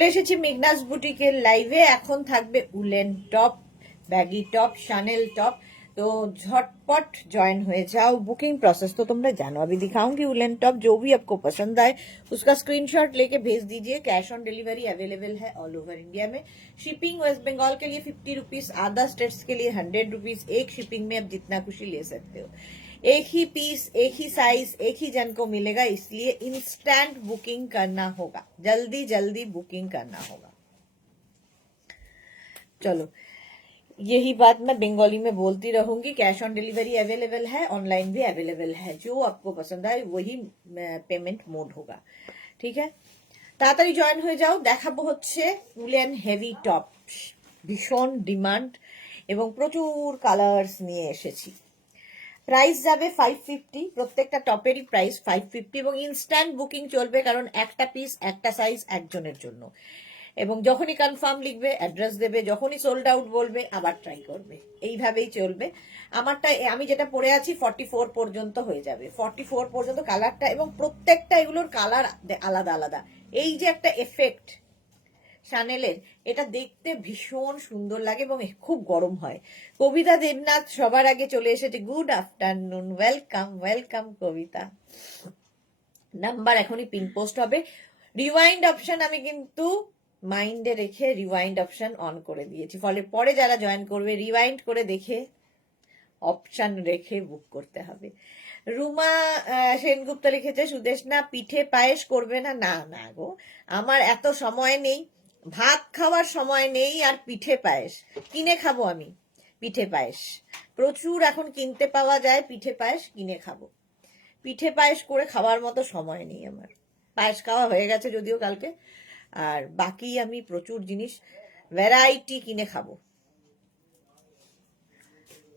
চলে এসেছি মেঘনাস বুটিকের লাইভে। এখন থাকবে woollen top, baggy top, Chanel top. तो झटपट ज्वाइन हो जाओ। बुकिंग प्रोसेस तो तुमने जानो, अभी दिखाऊंगी उलेन टॉप। जो भी आपको पसंद आए उसका स्क्रीनशॉट लेके भेज दीजिए। कैश ऑन डिलीवरी अवेलेबल है ऑल ओवर इंडिया में। शिपिंग वेस्ट बंगाल के लिए 50 रुपीज, अदर स्टेट्स के लिए 100 रुपीज। एक शिपिंग में आप जितना खुशी ले सकते हो। एक ही पीस, एक ही साइज, एक ही जन को मिलेगा, इसलिए इंस्टेंट बुकिंग करना होगा, जल्दी जल्दी बुकिंग करना होगा। चलो, यही बात मैं बंगाली में बोलती रहूंगी। कैश ऑन डिलीवरी अवेलेबल है, ऑनलाइन भी अवेलेबल है। जो आपको पसंद आए वही पेमेंट मोड होगा, ठीक है। তাড়াতাড়ি জয়েন হয়ে যাও। দেখাবো হচ্ছে উলেন হেভি টপ, ভীষণ ডিমান্ড এবং প্রচুর কালার্স নিয়ে এসেছি। প্রাইস যাবে 550, প্রত্যেকটা টপেরই প্রাইস 550 এবং ইনস্ট্যান্ট বুকিং চলবে, কারণ একটা পিস একটা সাইজ একজনের জন্য। এবং যখনই কনফার্ম লিখবে, অ্যাড্রেস দেবে, যখনই সোল্ড আউট বলবে আবার ট্রাই করবে, এইভাবেই চলবে। আমারটা, আমি যেটা পরে আছি 44 পর্যন্ত হয়ে যাবে, 44 পর্যন্ত কালারটা, এবং প্রত্যেকটা এগুলোর কালার আলাদা আলাদা। এই যে একটা এফেক্ট শানেলের, এটা দেখতে ভীষণ সুন্দর লাগে এবং খুব গরম হয়। কবিতা দেবনাথ সবার আগে চলে এসেছে। গুড আফটারনুন, ওয়েলকাম ওয়েলকাম কবিতা। নাম্বার এখনই পিন পোস্ট হবে। রিওয়াইন্ড অপশন আমি কিন্তু মাইন্ডে রেখে রিওয়াইন্ড অপশন অন করে দিয়েছি, ফলে পরে যারা জয়েন করবে রিওয়াইন্ড করে দেখে অপশন রেখে বুক করতে হবে। রুমা সেনগুপ্ত লিখেছে, সুদেশনা পিঠে পায়েস করবে না? না না গো, আমার এত সময় নেই, ভাত খাওয়ার সময় নেই, আর পিঠে পায়েস কিনে খাবো আমি? পিঠে পায়েস প্রচুর এখন কিনতে পাওয়া যায়, পিঠে পায়েস কিনে খাবো? পিঠে পায়েস করে খাওয়ার মতো সময় নেই আমার। পায়েস খাওয়া হয়ে গেছে যদিও কালকে, আর বাকি আমি প্রচুর জিনিস ভ্যারাইটি কিনে খাবো,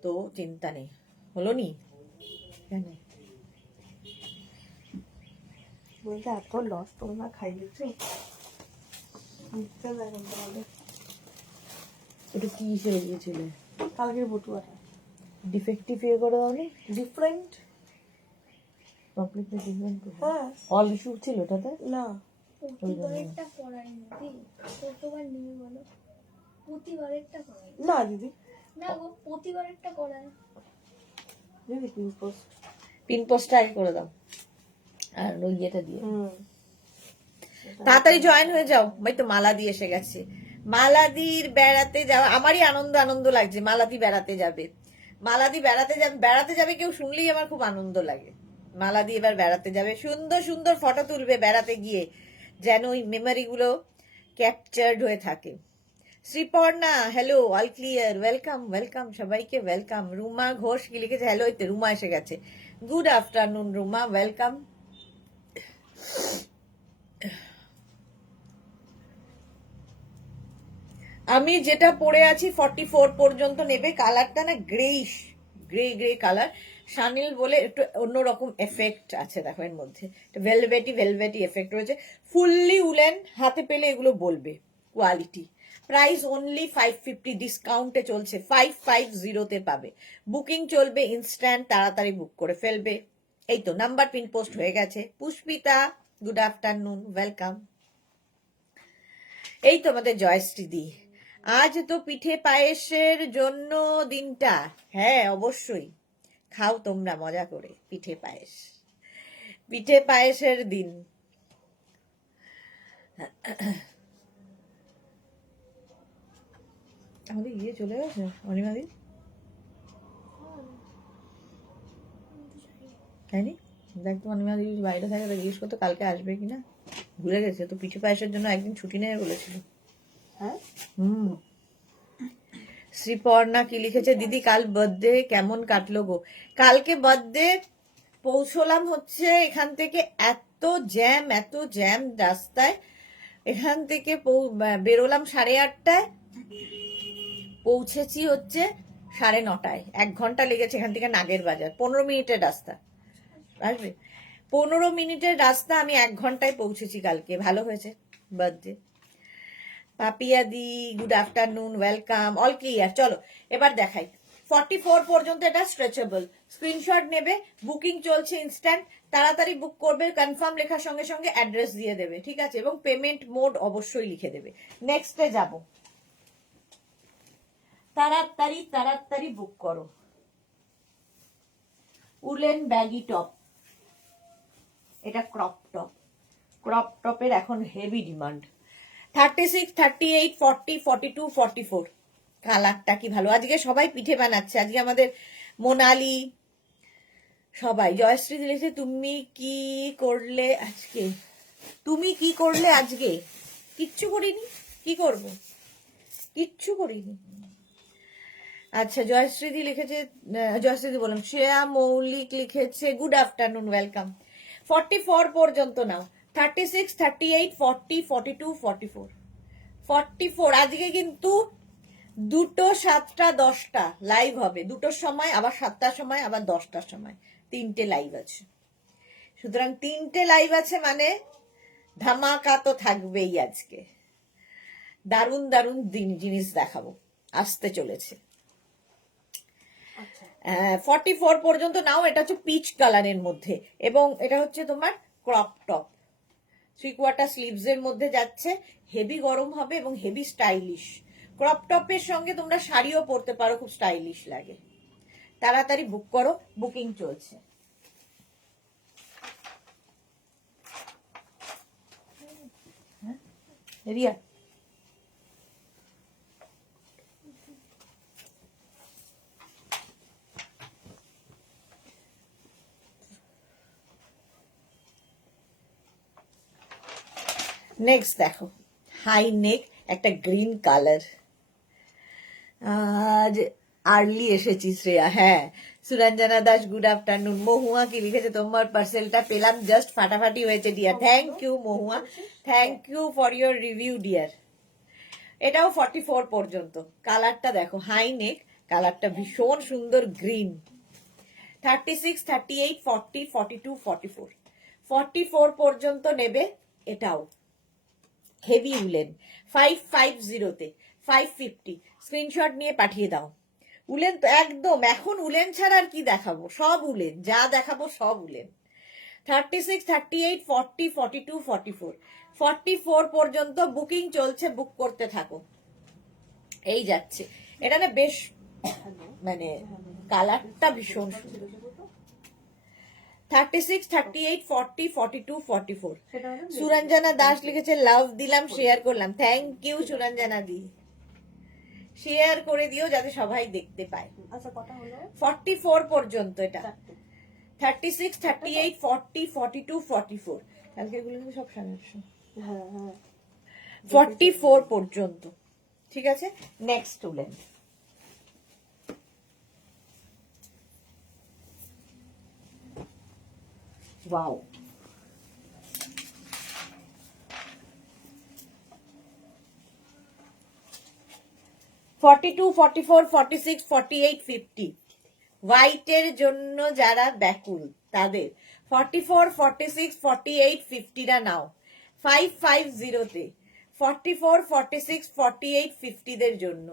তো চিন্তা নেই। হলো নি কেন বলতে এত লস তোমরা খাইয়েছো। এটা কি হিসেবে দিয়েছিলে? কালকের বটুয়াটা ডিফেক্টিভ ইয়ে করে দাওনি? ডিফারেন্ট। Completely different. হ্যাঁ, অল ইস্যু ছিল ওটাতে না প্রতিবারেরটা করাই দিদি, কতবার নেবে বলো? প্রতিবারেরটা করাই না দিদি, না গো, প্রতিবারেরটা করায় দিদি পিন পোস্ট। পিন পোস্টটা আগে করে দাও, আর ওই ইয়েটা দিয়ে। তাড়াতাড়ি জয়েন হয়ে যাও ভাই। তো মালাদি এসে গেছে। মালাদির বেড়াতে যাওয়া আমারই আনন্দ আনন্দ লাগছে। মালাদি বেড়াতে যাবে, মালাদি বেড়াতে যাবে, বেড়াতে যাবে কেউ শুনলেই আমার খুব আনন্দ লাগে। মালাদি এবার বেড়াতে যাবে, সুন্দর সুন্দর ফটো তুলবে বেড়াতে গিয়ে, যেন ওই মেমোরি গুলো ক্যাপচার্ড হয়ে থাকে। Sriparna, hello, all clear, welcome welcome সবাইকে ওয়েলকাম। রুমা ঘোষ কি লিখেছে? হ্যালো, এই তো রুমা এসে গেছে। Good afternoon Ruma, welcome. আমি যেটা পরে আছি 44 পর্যন্ত নেবে। কালারটা না গ্রেইশ, গ্রে গ্রে কালার। শানিল বলে একটু অন্যরকম এফেক্ট আছে, দেখো এর মধ্যে ভেলভেটি ভেলভেটি এফেক্ট রয়েছে। ফুললি উলেন, হাতে পেলে এগুলো বলবে কোয়ালিটি। প্রাইস অনলি 550, ডিসকাউন্টে চলছে, 550 পাবে। বুকিং চলবে ইনস্ট্যান্ট, তাড়াতাড়ি বুক করে ফেলবে। এই তো নাম্বার পিন পোস্ট হয়ে গেছে। Pushpita, good afternoon, welcome. এই তো আমাদের জয়শ্রী দি, আজ তো পিঠে পায়েসের জন্য দিনটা। হ্যাঁ অবশ্যই, খাও তোমরা মজা করে পিঠে পায়েস, পিঠে পায়েসের দিন। আমাদের ইয়ে চলে গেছে অনিমাদি, তাইনি? দেখ তো অনিমাদি বাইরে থাকে, জিজ্ঞেস করতো কালকে আসবে কিনা, ভুলে গেছে তো। পিঠে পায়েসের জন্য একদিন ছুটি নেবে বলেছিল। হ্যাঁ, শ্রীপর্ণা কি লিখেছে? দিদি কাল বার্থডে কেমন কাটলো গো? কালকে বার্থডে পৌঁছলাম হচ্ছে এখান থেকে, এত জ্যাম রাস্তায়। এখান থেকে বেরোলাম 8:30টায়, পৌঁছেছি হচ্ছে 9:30টায়। 1 ঘন্টা লেগেছে এখান থেকে নাগের বাজার। 15 মিনিটের রাস্তা, আসবে 15 মিনিটের রাস্তা, আমি 1 ঘন্টায় পৌঁছেছি কালকে। ভালো হয়েছে birthday. Papiya di, good afternoon, welcome, all clear. চলো এবার দেখাই 44 পর্যন্ত এটা স্ট্রেচেবল। স্ক্রিনশট নেবে, বুকিং চলছে ইনস্ট্যান্ট, তাড়াতাড়ি বুক করবে, কনফার্ম লেখার সঙ্গে সঙ্গে অ্যাড্রেস দিয়ে দেবে, ঠিক আছে, এবং পেমেন্ট মোড অবশ্যই লিখে দেবে। নেক্সটে যাব, তাড়াতাড়ি তাড়াতাড়ি বুক করো। উলেন ব্যাগি টপ, এটা ক্রপ টপ, ক্রপ টপের এখন হেভি ডিমান্ড। 36, 38, 40, 42, 44। কালারটা কি ভালো, আজকে সবাই পিঠে বানাচ্ছে, আজকে আমাদের মোনালি সবাই। জয়শ্রী লিখেছে তুমি কি করলে আজকে, তুমি কি করলে আজকে? কিচ্ছু করিনি, কি করব, কিচ্ছু করিনি। আচ্ছা জয়শ্রীদি লিখেছে, জয়শ্রীদি বললাম, শ্রেয়া মৌলিক লিখেছে গুড আফটারনুন, ওয়েলকাম। 44 পর্যন্ত নাও, 36, 38, 40, 42, 44, 44। আজকে কিন্তু 2টো, 7টা, 10টা লাইভ হবে, 2টোর সময়, আবার 7টার সময়, আবার 10টার সময়, 3টে লাইভ আছে। সুতরাং 3টে লাইভ আছে মানে ধামাকা তো থাকবেই আজকে, দারুণ দারুণ জিনিস দেখাবো, আসতে চলেছে। 44 পর্যন্ত নাও, এটা হচ্ছে পিচ কালারের মধ্যে, এবং এটা হচ্ছে তোমার ক্রপ টপ, 3/4 স্লিভস এর মধ্যে যাচ্ছে, হেভি গরম হবে এবং হেভি স্টাইলিশ। ক্রপ টপের সঙ্গে তোমরা শাড়িও পরতে পারো, খুব স্টাইলিশ লাগে। তাড়াতাড়ি বুক করো, বুকিং চলছে। রিয়া নেক্সট দেখো, হাই নেক, একটা গ্রিন কালার, আজ আর্লি এসেছি শ্রেয়া, হ্যাঁ। Suranjana Das good afternoon. মহুয়া কি লিখেছে, তোমার পার্সেলটা পেলাম, জাস্ট ফাটাফাটি হয়েছে dear, thank you Mahua, thank you for your review dear. এটাও 44 পর্যন্ত, কালারটা দেখো, হাই নেক, কালারটা ভীষণ সুন্দর গ্রিন। 36, 38, 40, 42, 44, 44 পর্যন্ত নেবে। এটাও হেভি উলেন, 550-তে 550, স্ক্রিনশট নিয়ে পাঠিয়ে দাও। উলেন তো একদম, এখন উলেন ছাড়া আর কি দেখাবো, সব উলেন, যা দেখাবো সব উলেন। 36, 38, 40, 42, 44, 44 পর্যন্ত বুকিং চলছে, বুক করতে থাকো। এই যাচ্ছে, এটা না বেশ, মানে কালারটা ভীষণ সুন্দর। 36, 38, 40, 42, 44। সুরঞ্জনা দাস লিখেছে লাভ দিলাম, শেয়ার করলাম, thank you Suranjana di, share করে দিও যাতে সবাই দেখতে পায়। 44 পর্যন্ত এটা, 36, 38, 40, 42, 44, কালকে এগুলো কিন্তু সব 850। 44 পর্যন্ত, ঠিক আছে। Next woollen, wow, $42, $44, $46, $48, $50। হোয়াইটের জন্য যারা ব্যাকুল তাদের 44, 46, 48, 50টা নাও, 550-তে 44, 46, 48, 50দের জন্য।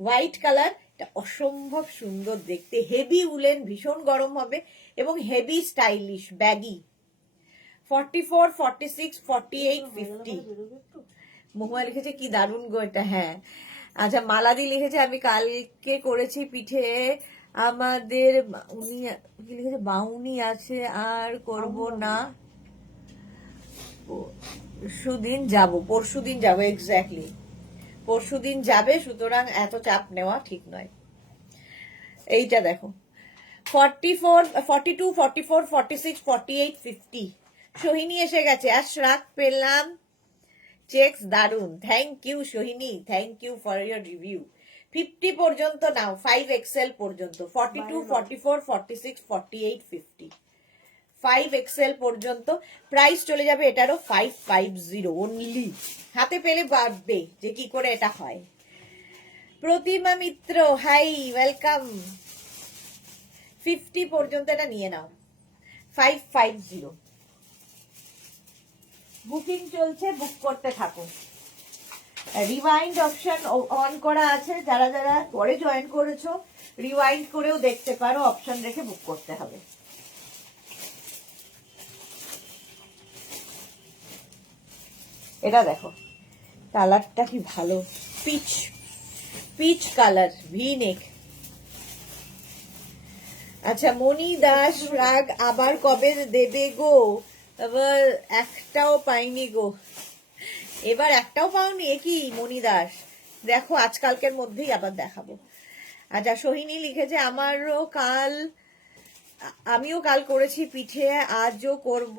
হোয়াইট কালার, এটা অসম্ভব সুন্দর দেখতে, হেভি উলেন, ভীষণ গরম হবে এবং হেভি স্টাইলিশ ব্যাগি। 44, 46, 48, 50। মহুয়া লিখেছে কি দারুণ গো এটা, হ্যাঁ। আচ্ছা মালাদি লিখেছে আমি কালকে করেছি পিঠে, আমাদের উনি কি লিখেছে, বাউনি আছে আর করব না, পরশুদিন যাবো, এক্স্যাক্টলি পরশুদিন যাবে, সুতরাং এত চাপ নেওয়া ঠিক নয়। এইটা দেখো, 44, 42, 44, 46, 48, 50। সোহিনী এসে গেছে, আর শ্রাক পেলাম, চেক্স দারুন, thank you Sohini, thank you for your review. 50 পর্যন্ত নাও, 5XL পর্যন্ত, 42, 44, 46, 48, 50, 5XL পর্যন্ত। প্রাইস চলে যাবে এটারও 550 অনলি। হাতে পেলে ভাববে যে কি করে এটা হয়। প্রতিমা মিত্র হাই, ওয়েলকাম। 50 পর্যন্ত এটা নিয়ে নাও, 550। বুকিং চলছে, বুক করতে থাকো। রিমাইন্ড অপশন অন করা আছে, যারা যারা পরে জয়েন করেছো রিওয়াইন্ড করেও দেখতে পারো, অপশন রেখে বুক করতে হবে। এটা দেখো কালারটা কি ভালো, peach peach colour, V neck. আচ্ছা, মনি দাস রাগ আবার কবে দেবে গো? এবার একটাও পাইনি গো। এবার একটাও পাওনি? কি মনি দাস, দেখো আজকালকের মধ্যেই আবার দেখাবো। আচ্ছা, সোহিনী লিখেছে আমিও কাল করেছি পিঠে, আজও করব,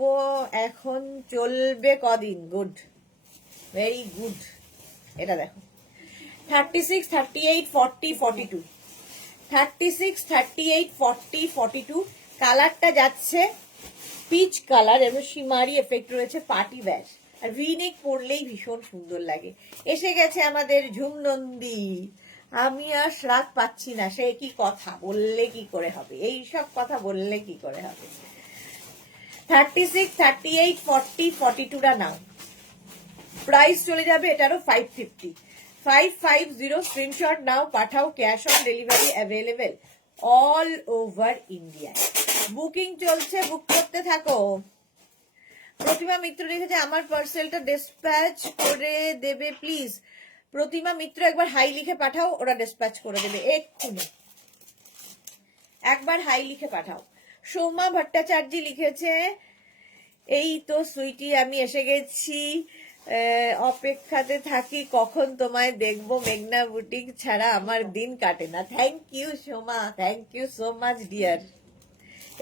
এখন চলবে কদিন। Good, very good. এটা দেখো 36, 38, 40, 42, 36, 38, 40, 42। কালারটা যাচ্ছে পিচ কালার এবং সিমারি এফেক্ট রয়েছে, পার্টি ব্যাশ, আর ভিনেক পরলেই ভীষণ সুন্দর লাগে। এসে গেছে আমাদের ঝুমনন্দী। আমি আর শ্রাগ পাচ্ছি না, সে কি কথা বললে কি করে হবে, এই সব কথা বললে কি করে হবে। 36, 38, 40, 42টা নাও। প্রাইস চলে যাবে এটারও 550, 550। স্ক্রিনশট নাও, পাঠাও, cash on delivery available all over India. Booking চলছে, বুক করতে থাকো। প্রতিমা মিত্র লিখেছে আমার পার্সেলটা ডিসপ্যাচ করে দেবে প্লিজ। প্রতিমা মিত্র একবার হাই লিখে পাঠাও, ওরা ডিসপ্যাচ করে দেবে এক্ষুনি। একবার হাই লিখে পাঠাও। সৌমা ভট্টাচার্য লিখেছে এই তো সুইটি আমি এসে গেছি, অপেক্ষাতে থাকি কখন তোমায় দেখবো, মেঘনা বুটিক ছাড়া আমার দিন কাটে না। Thank you Soma, thank you so much dear.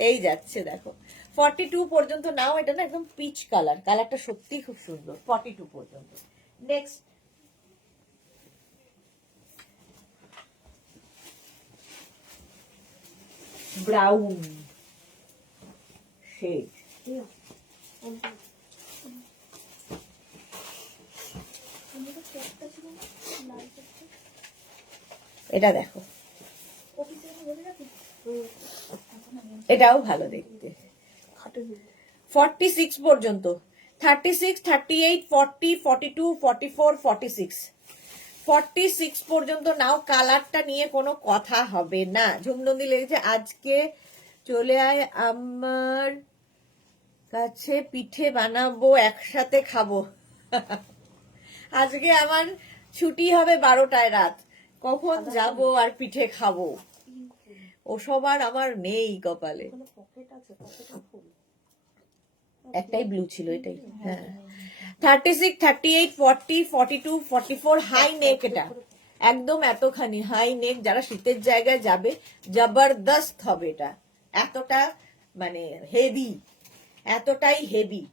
এই যাচ্ছে দেখো 42 পর্যন্ত নাও। এটা না একদম পিচ কালার, কালারটা সত্যি খুব সুন্দর। 42 পর্যন্ত। Next brown shade. এটা দেখো, এটাও ভালো দেখতে। 46 পর্যন্ত, 36, 38, 40, 42, 44, 46, 46 পর্যন্ত নাও। কালারটা নিয়ে কোনো কথা হবে না। ঝুমনন্দী লেগেছে আজকে চলে আয় আমার কাছে, পিঠে বানাবো, একসাথে খাবো। আজকে আমার ছুটি হবে 12টায় রাত, কখন যাব আর পিঠে খাবো, ওসব আর আমার নেই কপালে। একটাই ব্লু ছিল, এটাই। হ্যাঁ, 36, 38, 40, 42, 44 হাই নেক। এটা একদম এতখানি হাই নেক, যারা শীতের জায়গায় যাবে জবরদস্ত হবে এটা। এতটা মানে হেভি, এতটাই হেভি।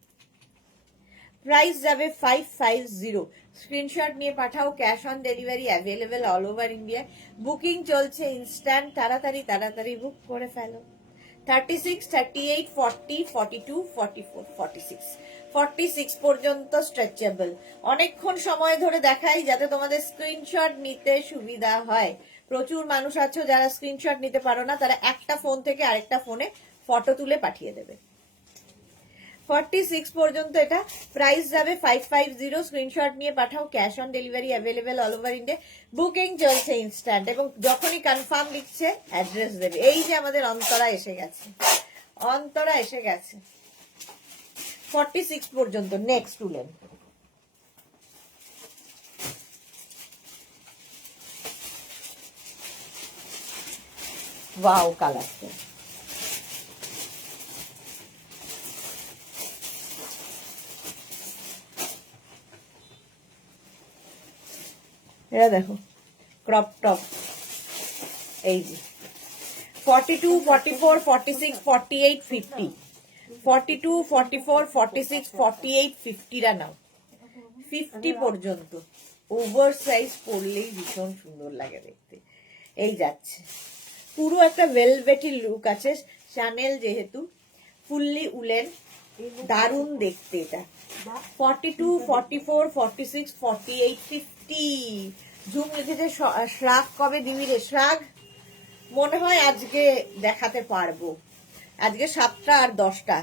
প্রাইস যাবে 550। স্ক্রিনশট নিয়ে পাঠাও, cash on delivery available all over India. Booking চলছে ইনস্ট্যান্ট, তাড়াতাড়ি তাড়াতাড়ি বুক করে ফেলো। 36, 38, 40, 42, 44, 46, 46 পর্যন্ত স্ট্রেচেবল। অনেকক্ষণ সময় ধরে দেখাই যাতে তোমাদের স্ক্রিনশট নিতে সুবিধা হয়। প্রচুর মানুষ আছো যারা স্ক্রিনশট নিতে পারো না, তারা একটা ফোন থেকে আরেকটা ফোনে ফটো তুলে পাঠিয়ে দেবে। 46 পর্যন্ত এটা। প্রাইস যাবে 550। স্ক্রিনশট নিয়ে পাঠাও, cash on delivery available all over India. Booking চলছে ইনস্ট্যান্ট, এবং যখনই কনফার্ম লিখছে অ্যাড্রেস দেবে। এই যে আমাদের অন্তরা এসে গেছে, অন্তরা এসে গেছে। 46 পর্যন্ত। Next woollen. ওয়াও কালারটা, এটা দেখো ক্রপ টপ। এই যে 42, 44, 46, 48, 50, 42, 44, 46, 48, 50টা নাও। 50 পর্যন্ত ওভার সাইজ পরলেই ভীষণ সুন্দর লাগে দেখতে। এই যাচ্ছে, পুরো একটা ভেলভেটি লুক আছে, শ্যানেল যেহেতু, ফুললি উলেন, দারুণ দেখতে এটা। 42, 44, 46, 48, 50। ঝুম লিখেছে শ্রাগ কবে দিবি রে? শ্রাগ মনে হয় আজকে দেখাতে পারবো। আজকে 7টা আর 10টা,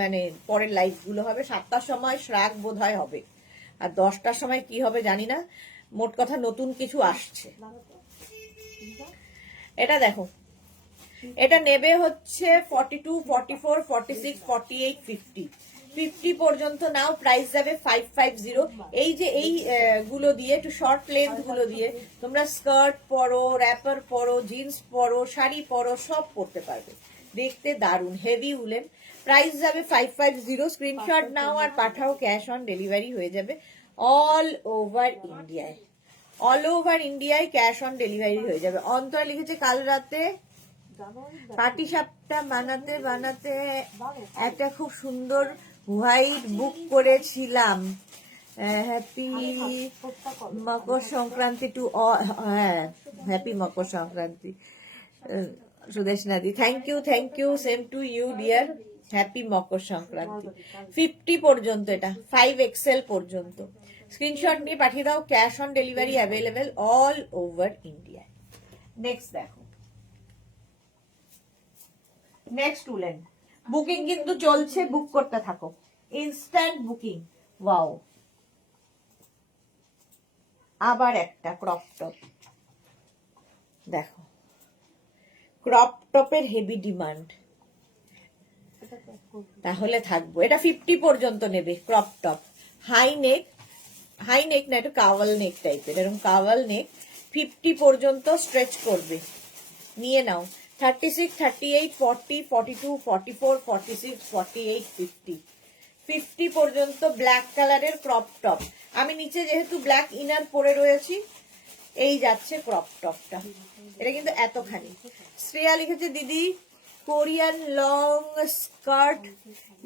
মানে পরের লাইভ গুলো হবে। 7টার সময় শ্রাগ বোধ হয় হবে, আর 10টার সময় কি হবে জানি না। মোট কথা নতুন কিছু আসছে। এটা দেখো, এটা নেবে হচ্ছে 42, 44, 46, 48, 50 50 পর্যন্ত নাও, প্রাইস যাবে 550। এই যে এই গুলো দিয়ে, একটু শর্ট লেন্থ গুলো দিয়ে তোমরা স্কার্ট পরো, র্যাপার পরো, জিন্স পরো, শাড়ি পরো, সব পরতে পারবে। দেখতে দারুন, হেভি উলেন। প্রাইস যাবে 550। স্ক্রিনশট নাও আর পাঠাও, ক্যাশ অন ডেলিভারি হয়ে যাবে অল ওভার ইন্ডিয়ায়। অল ওভার ইন্ডিয়ায় ক্যাশ অন ডেলিভারি হয়ে যাবে। অন্তরা লিখেছে কাল রাতে পাটি সাপটা বানাতে বানাতে একটা খুব সুন্দর হোয়াইট বুক করেছিলাম। হ্যাপি মকর সংক্রান্তি টু, হ্যাঁ হ্যাপি মকর সংক্রান্তি সুদেশনাদি। Thank you, same to you dear. Happy Makar Sankranti. 50 পর্যন্ত, এটা 5XL পর্যন্ত। স্ক্রিনশট নিয়ে পাঠিয়ে দাও, cash on delivery available all over India. Next দেখো, নেক্সট উলেন। বুকিং কিন্তু চলছে, বুক করতে থাকো, ইনস্ট্যান্ট বুকিং। ওয়াও, আবার একটা ক্রপ টপ দেখো, ক্রপ টপের হেভি ডিমান্ড, তাহলে থাকবো। এটা 50 পর্যন্ত নেবে। Crop top, high neck, high neck না, একটু কাওয়াল নেক টাইপের, এরকম কাওয়াল নেক, 50 পর্যন্ত স্ট্রেচ করবে। নিয়ে নাও। 36, 38, 40, 42, 44, 46, 48, 50 50 পর্যন্ত ব্ল্যাক কালারের ক্রপ টপ। আমি নিচে যেহেতু ব্ল্যাক ইনার পরে রয়েছি, এই যাচ্ছে ক্রপ টপটা। এটা কিন্তু এতখানি। শ্রেয়া লিখেছে দিদি কোরিয়ান লং স্কার্ট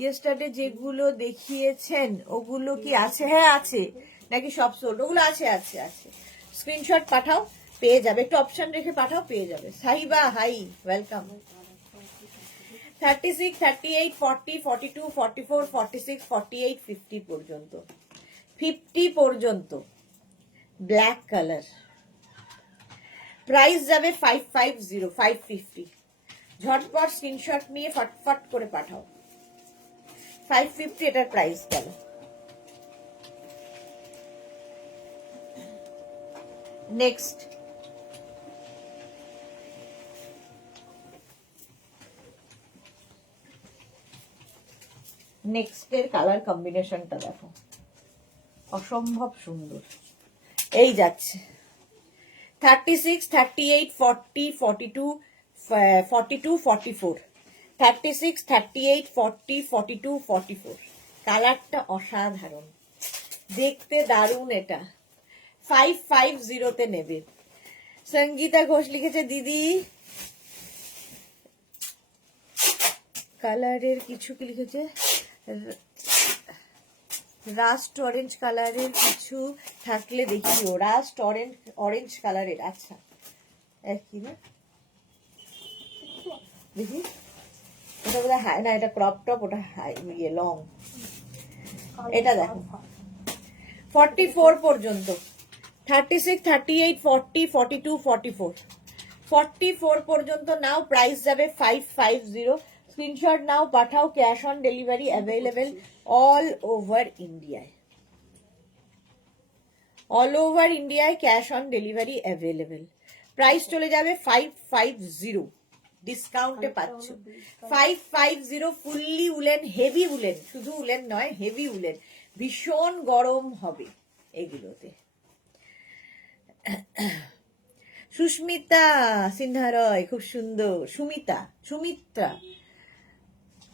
ইয়েস্টারডে যেগুলো দেখিয়েছেন ওগুলো কি আছে? হ্যাঁ আছে, নাকি সব সোল্ড? ওগুলো আছে আছে আছে। স্ক্রিনশট পাঠাও, পেয়ে যাবে। একটু অপশন রেখে পাঠাও, পেয়ে যাবে। Sahiba high, welcome. 36, 38, 40, 42, 44, 46, 48, 50 পর্যন্ত। 50 পর্যন্ত ব্ল্যাক কালার। প্রাইস যাবে 550, 550। ঝটপট স্ক্রিনশট নিয়ে ফটফট করে পাঠাও। 550 এটার প্রাইস গেল। নেক্সট, নেক্সটের কালার কম্বিনেশনটা দেখো, অসম্ভব সুন্দর। এই যাচ্ছে 36, 38, 40, 42, 42, 44, 36, 38, 40, 42, 44। কালারটা অসাধারণ, দেখতে দারুণ। এটা 550 নেবে। সঙ্গীতা ঘোষ লিখেছে দিদি কালারের কিছু কি লিখেছে, রাস্ট অরেঞ্জ কালারের কিছু থাকলে দেখিও। রাস্ট অরেঞ্জ কালারের, আচ্ছা একই না, দেখি ওটা বোধ হয় না, এটা ক্রপ টপ, ওটা হাই ইয়ে লং। এটা দেখো 44 পর্যন্ত। 36, 38, 40, 42, 44, 44 পর্যন্ত নাও। প্রাইস যাবে 550। স্ক্রিনশট নাও, পাঠাও, cash on delivery available all over ইন্ডিয়ায়। অল ওভার ইন্ডিয়ায় cash on delivery available. Price চলে যাবে 550, ডিসকাউন্টে পাচ্ছ 550। ফুললি উলেন, হেভি উলেন, শুধু উলেন নয়, হেভি উলেন। ভীষণ গরম হবে এগুলোতে। সুস্মিতা সিনহা রয়, খুব সুন্দর।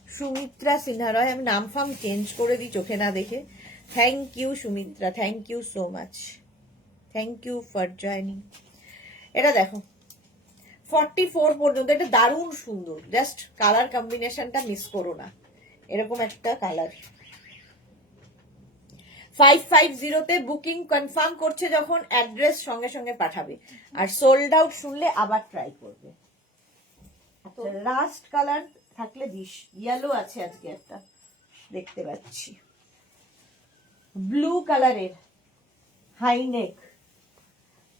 সুমিত্রা সিনহা রয়। আমি নাম ফাম চেঞ্জ করে দিই চোখে না দেখে। Thank you Sumitra, thank you so much, thank you for joining. এটা দেখো 44 পর্যন্ত। এটা দারুণ সুন্দর, জাস্ট কালার কম্বিনেশনটা মিস করো না, এরকম একটা কালার। 550-তে বুকিং কনফার্ম করছে যখন, অ্যাড্রেস সঙ্গে সঙ্গে পাঠাবে। আর সোল্ড আউট শুনলে আবার ট্রাই করবে। লাস্ট কালার থাকলে দিস। ইয়েলো আছে আজকে একটা, দেখতে পাচ্ছি। ব্লু কালারের হাই নেক,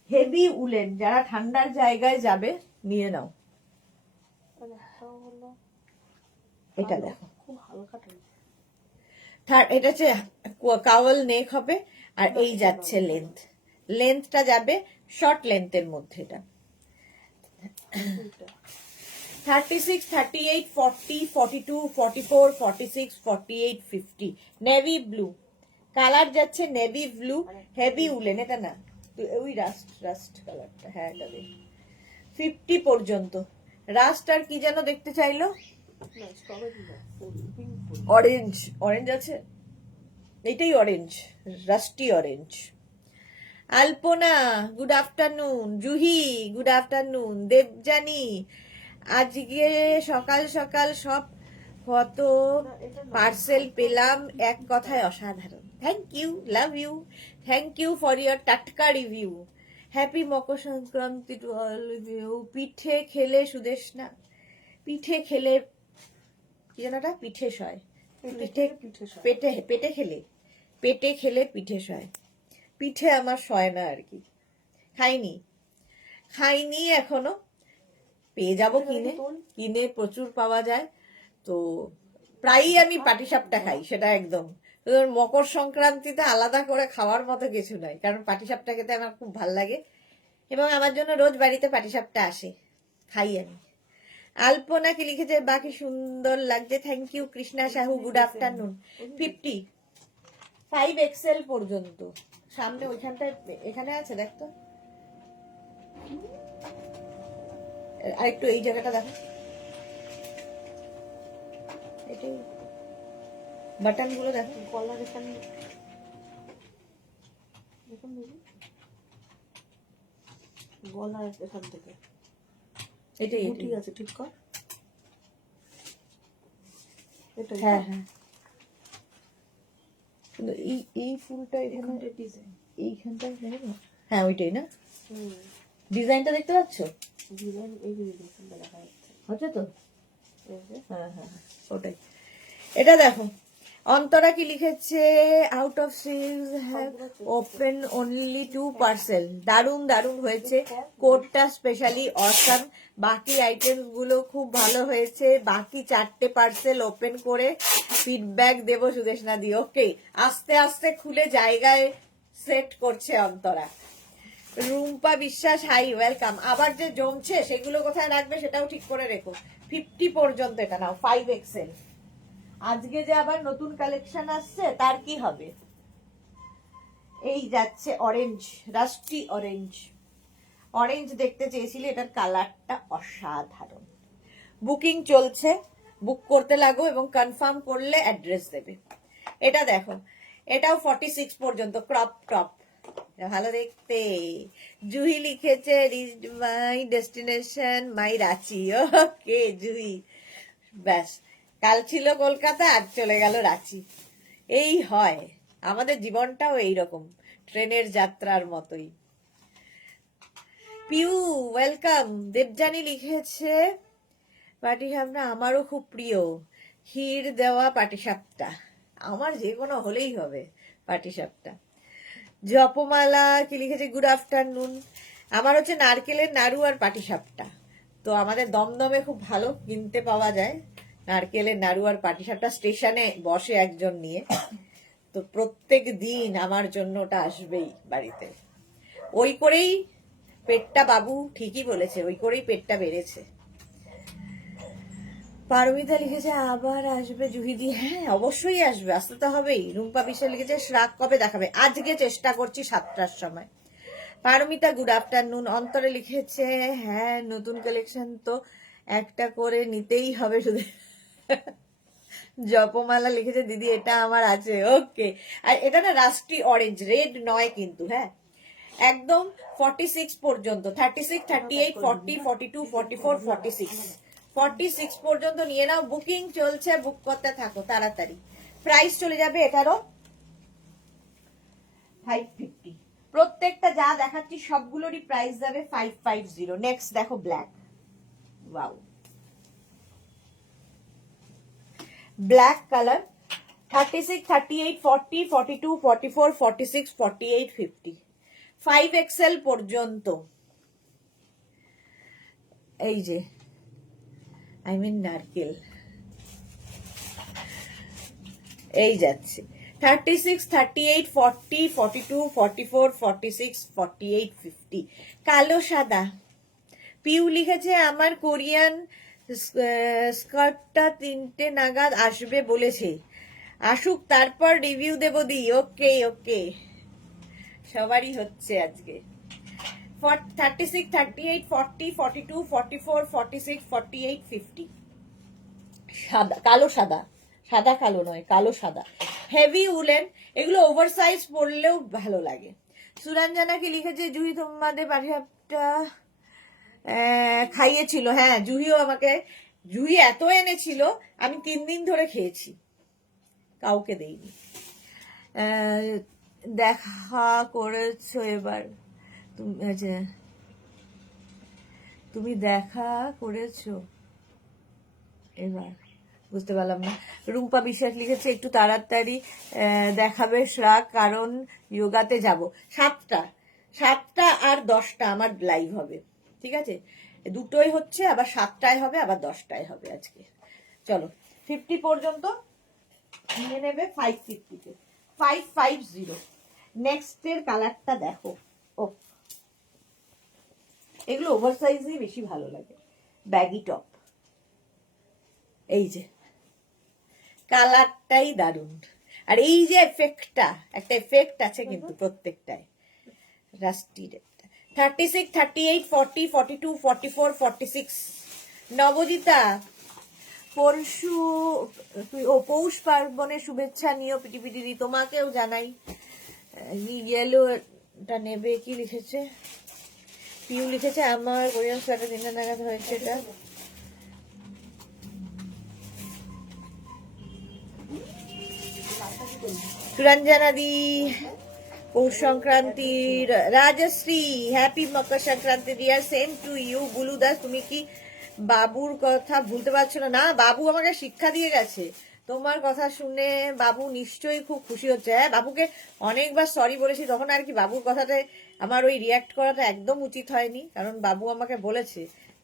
হেভি উলেন। যারা ঠান্ডার জায়গায় যাবে নিয়ে নাও। এটা দেখো, খুব হালকা টাইপ। এটা হচ্ছে কাওয়াল নেক হবে। আর এই যাচ্ছে লেন্থটা যাবে শর্ট লেন্থের মধ্যে। এটা 36, 38, 40, 42, 44, 46, 48, 50 নেভি ব্লু কালার যাচ্ছে, নেভি ব্লু হেভি উলেন, এটা না ওই রাস্ট কালারটা, হ্যাঁ এটা দেখ 50 পর্যন্ত। রাস্ট আর কি যেন দেখতে চাইলো, অরেঞ্জ, অরেঞ্জ আছে, এটাই orange, rusty orange. Alpana good afternoon, Juhi good afternoon, Debjani আজকে সকাল সকাল সব কত পার্সেল পেলাম, এক কথায় অসাধারণ। Thank you, love you, thank you for your টাটকা review. Happy Makar Sankranti to all of you. পিঠে খেলে সুদেশনা, পিঠে খেলে কি যেন ওটা, পিঠে সয়, পিঠে পেটে পেটে খেলে, পেটে খেলে পিঠে সয়। পিঠে আমার সয় না আর কি, খাইনি এখনো, পেয়ে যাব কিনে, কিনে প্রচুর পাওয়া যায়। তো প্রায়ই আমি পাটিসাপটা খাই, সেটা একদম। তো মকর সংক্রান্তিতে আলাদা করে খাওয়ার মতো কিছু নাই, কারণ পাটিসাপটা খেতে আমার খুব ভাল লাগে এবং আমার জন্য রোজ বাড়িতে পাটিসাপটা আসে, খাই আমি। আলপনা কি লিখেছে, বাকি সুন্দর লাগছে, thank you. Krishna Sahu good afternoon. 55 XL পর্যন্ত, সামনে ওইখানটায় এখানে আছে দেখতো, আর একটু এই জায়গাটা দেখো, এটাই বাটন গুলো দেখো, গলার এখানে দেখুন দিদি, গলার এখান থেকে এটাই বুটি আছে, ঠিক কর, এটা হ্যাঁ হ্যাঁ, কিন্তু এই ফুলটা এখানে ডিজাইন, এইখানটা দেখো না, হ্যাঁ ওইটাই না, ডিজাইনটা দেখতে পাচ্ছ, ডিজাইন এই ডিজাইনটা দেখা যাচ্ছে, হচ্ছে তো, এই যে হ্যাঁ হ্যাঁ ওটাই। এটা দেখো, অন্তরা কি লিখেছে, out of series have open only 2 parcel, দারুণ দারুণ হয়েছে, কোডটা স্পেশালি অসাম, বাকি আইটেমস গুলো খুব ভালো হয়েছে, বাকি 4টে পার্সেল ওপেন করে ফিডব্যাক দেবো সুদেশনা দি। ওকে, আস্তে আস্তে খুলে জায়গায় সেট করছে অন্তরা। রুম্পা বিশ্বাস হাই ওয়েলকাম। আবার যে জমছে সেগুলো কোথায় রাখবে সেটাও ঠিক করে রেখো। 50 পর্যন্ত এটা নাও, 5 এক্সেল। আজকে যে আবার নতুন কালেকশন আসছে তার কি হবে, এই যাচ্ছে অরেঞ্জ, রাস্টি অরেঞ্জ, অরেঞ্জ দেখতে চেয়েছিলে, এটার কালারটা অসাধারণ। বুকিং চলছে, বুক করতে লাগো এবং কনফার্ম করলে অ্যাড্রেস দেবে। এটা দেখো, এটাও 46 পর্যন্ত, ক্রপ টপ, ভালো দেখতে। জুহি লিখেছে রিচড মাই ডেস্টিনেশন মাই রাঁচি। ওকে জুহি, ব্যাস, কাল ছিল কলকাতা, আজ চলে গেল রাঁচি। এই হয়, আমাদের জীবনটাও এইরকম, ট্রেনের যাত্রার মতোই। পিউ ওয়েলকাম। দেবজানি লিখেছে পাটিসাপটা আমারও খুব প্রিয়, ক্ষীর দেওয়া পাটিসাপটা, আমার যে কোনো হলেই হবে পাটিসাপটা। জপমালা কি লিখেছে, গুড আফটারনুন। আমার হচ্ছে নারকেলের নাড়ু আর পাটিসাপটা, তো আমাদের দমদমে খুব ভালো কিনতে পাওয়া যায় নারকেলের নাড়ু আর পাটিসাপটা, স্টেশনে বসে একজন নিয়ে, তো প্রত্যেক দিন আমার জন্য ওটা আসবেই বাড়িতে। ওই করেই পেটটা, বাবু ঠিকই বলেছে, ওই করেই পেটটা বেড়েছে। পারমিতা লিখেছে আবার আসবে জুহিদি, হ্যাঁ অবশ্যই আসবে, আসতে তো হবেই। রুম্পা বিশ্বাস লিখেছে শ্রাক কবে দেখাবে, আজকে চেষ্টা করছি 7টার সময়। Paromita good afternoon. অন্তরে লিখেছে হ্যাঁ নতুন কালেকশন তো একটা করে নিতেই হবে শুধু। জপমালা লিখেছে দিদি এটা আমার আছে, ওকে। আর এটা না রাস্টি অরেঞ্জ, রেড নয় কিন্তু, হ্যাঁ একদম 46 পর্যন্ত, 36, 38, 40, 42, 44, 46, 46 পর্যন্ত নিয়ে নাও। বুকিং চলছে, বুক করতে থাকো তাড়াতাড়ি। প্রাইস চলে যাবে এটারও 550। প্রত্যেকটা যা দেখাচ্ছি সবগুলোরই প্রাইস যাবে 550। নেক্সট দেখো black, wow black colour, 36, 38, 40, 42, 44, 46, 48, 50, 5 XL পর্যন্ত। এই যে আই মিন নারকেল, এই যাচ্ছে 36, 38, 40, 42, 44, 46, 48, 50, কালো সাদা পিউ লিখেছে আমার কোরিয়ান স্কার্টটা 3টে নাগাদ আসবে বলেছে, আসুক তারপর রিভিউ দেবো দি। ওকে ওকে, সবারই হচ্ছে আজকে। 36, 38, 40, 42, 44, 46, 48, 50। সাদা, কালো সাদা, সাদা কালো নয়, কালো সাদা, হেভি উলেন। এগুলো ওভারসাইজ পরলেও ভালো লাগে। সুরঞ্জনাকে লিখেছে জুহি তোমাদের পাঞ্জাবটা খাইয়েছিল। হ্যাঁ, জুহিও আমাকে, জুহি এত এনেছিল আমি 3 দিন ধরে খেয়েছি, কাউকে দেইনি। দেখা করেছো এবার তুমি দেখা করেছো এবার, বুঝতে পারলাম না। রুম্পা বিশ্বাস লিখেছে একটু তাড়াতাড়ি দেখাবে শ্রাক, কারণ যোগাতে যাব। 7টা আর 10টা আমার লাইভ হবে, ঠিক আছে? দুটোই হচ্ছে, আবার 7টায় হবে, আবার 10টায় হবে আজকে। চলো 50 পর্যন্ত নিয়ে নেবে, 550-তে 550। নেক্সটের কালারটা দেখো। ও, এগুলো ওভার সাইজই বেশি ভালো লাগে, ব্যাগি টপ। এই যে কালারটাই দারুণ, আর এই যে এফেক্টটা, একটা এফেক্ট আছে কিন্তু প্রত্যেকটায়। রাস্টির 36, 38, 40, 42, 44, 46। নবজিতা পরশু, পৌষ পার্বণের শুভেচ্ছা নিও পিটিপিটি। তোমাকেও জানাই। ইয়েলোটা নেবে। কি লিখেছে পিউ লিখেছে আমার কোরিয়ান সোয়েটার 3টা নাগাদ হয়েছে। এটা সুরঞ্জনা দি পৌষ সংক্রান্তির, Rajashree happy Makar Sankranti dear, same to you. Bulu Das তুমি কি বাবুর কথা ভুলতে পারছো না? না, বাবু আমাকে শিক্ষা দিয়ে গেছে। তোমার কথা শুনে বাবু নিশ্চয়ই খুব খুশি হচ্ছে। হ্যাঁ, বাবুকে অনেকবার সরি বলেছি, তখন আর কি বাবুর কথাতে আমার ওই রিয়াক্ট করাটা একদম উচিত হয়নি, কারণ বাবু আমাকে বলেছে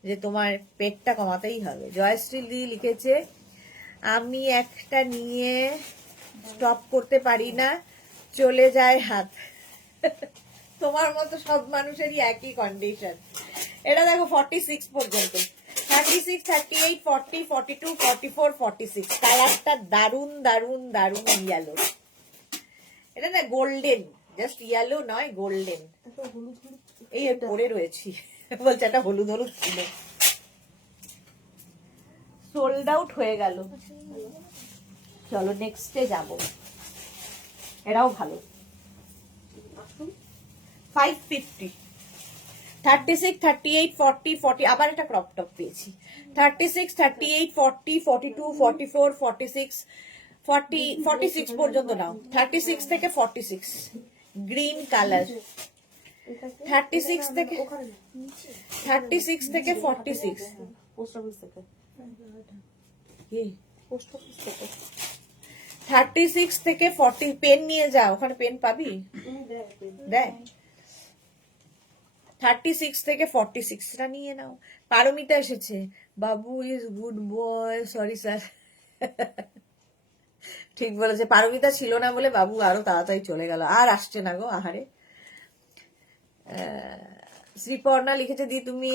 যে তোমার পেটটা কমাতেই হবে। জয়শ্রী দি লিখেছে আমি একটা নিয়ে স্টপ করতে পারি না, চলে যায় হাত। তোমার মতো সব মানুষেরই একই কন্ডিশন। এটা দেখো 46 পর্যন্ত, 36, 38, 40, 42, 44, 46। কালারটা দারুন দারুন দারুন ইয়েলো। এটা না গোল্ডেন, জাস্ট ইয়েলো নয়, গোল্ডেন। এই পরে রয়েছি, বলছে একটা হলুদ হলুদ ছিল, সোল্ড আউট হয়ে গেল। চলো নেক্সটে যাব। এটাও ভালো, 550। 36, 38, 40, 40। আবার একটা ক্রপ টপ পেয়েছি। 36, 38, 40, 42, 44, 46, 40, 46 পর্যন্ত নাও। 36 থেকে 46 গ্রিন কালার। 36 থেকে 36 থেকে 46 পোস্ট অফিস থেকে, কি পোস্ট অফিস থেকে 36 থেকে 40। পেন নিয়ে যা, ওখানে পেন পাবি, দেয়। 36 থেকে 46টা নিয়ে নাও। পারমিতা এসেছে, বাবু is good boy, sorry sir. ঠিক বলেছে, পারমিতা ছিল না বলে বাবু আরো তাড়াতাড়ি চলে গেল, আর আসছে না গো, আহারে। শ্রীপর্ণা লিখেছে দি তুমি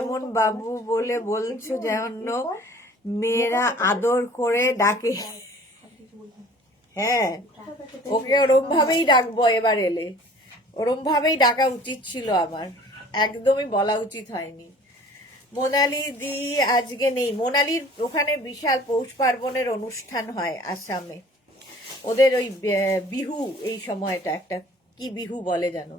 এমন বাবু বলে বলছো যেন মেয়েরা আদর করে ডাকে। হ্যাঁ, ওকে ওরম ভাবেই ডাকবো এবার এলে, ওরম ভাবেই ডাকা উচিত ছিল আমার, একদমই বলা উচিত হয়নি। মোনালি দি আজকে নেই। মোনালির ওখানে বিশাল পৌষ পার্বণের অনুষ্ঠান হয় আসামে, ওদের ওই বিহু, এই সময়টা একটা কি বিহু বলে জানো।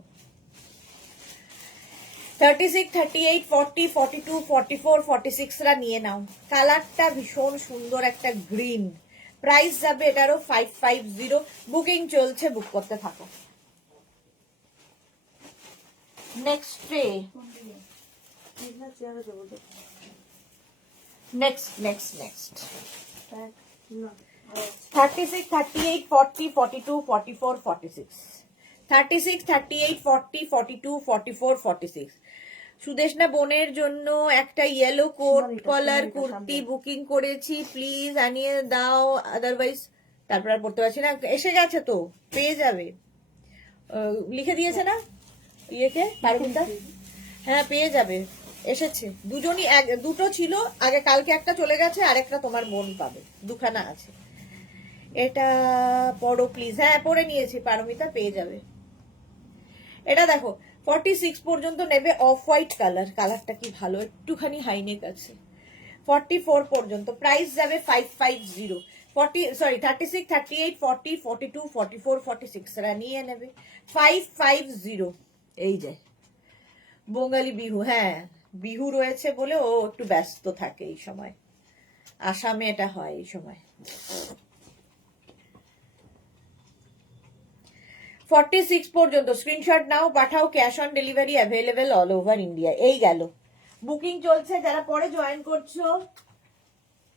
36, 38, 40, 42, 44, 46রা নিয়ে নাও। কালারটা ভীষণ সুন্দর, একটা গ্রিন। প্রাইস যাবে এটারও 550। বুকিং চলছে, বুক করতে থাকো। Next day, next 36, 38, 40, 42, 44, 46। 36, 38, 40, 42, 44, 46। সুদেশনা বোনের জন্য একটা ইয়েলো কোট কলার কুর্তি বুকিং করেছি, প্লিজ আনিয়ে দাও, আদারওয়াইজ তারপর আর পড়তে পারছি না। এসে গেছে তো, পেয়ে যাবে, লিখে দিয়েছে না ইয়েতে পারমিতা। হ্যাঁ পেয়ে যাবে, এসেছে দুজনই, দুটো ছিল আগে, কালকে একটা চলে গেছে, আরেকটা তোমার বোন পাবে, দুখানা আছে। এটা পড়ো প্লিজ। হ্যাঁ পড়ে নিয়েছি পারমিতা, পেয়ে যাবে। এটা দেখো 46 পর্যন্ত নেবে, অফ হোয়াইট কালার, কালারটা কি ভালো, একটুখানি হাইনেক আছে। 44 পর্যন্ত, প্রাইস যাবে 550। 36, 38, 40, 42, 44, 46 এরা নিয়ে নেবে 550। এই যে বঙ্গালী বিহু, হ্যাঁ বিহু রয়েছে বলে ও একটু ব্যস্ত থাকে এই সময়, আসামে এটা হয় এই সময়। 46 পর্যন্ত স্ক্রিনশট নাও, পাঠাও, cash on delivery available all over India. এই গেল, বুকিং চলছে, যারা পরে জয়েন করছো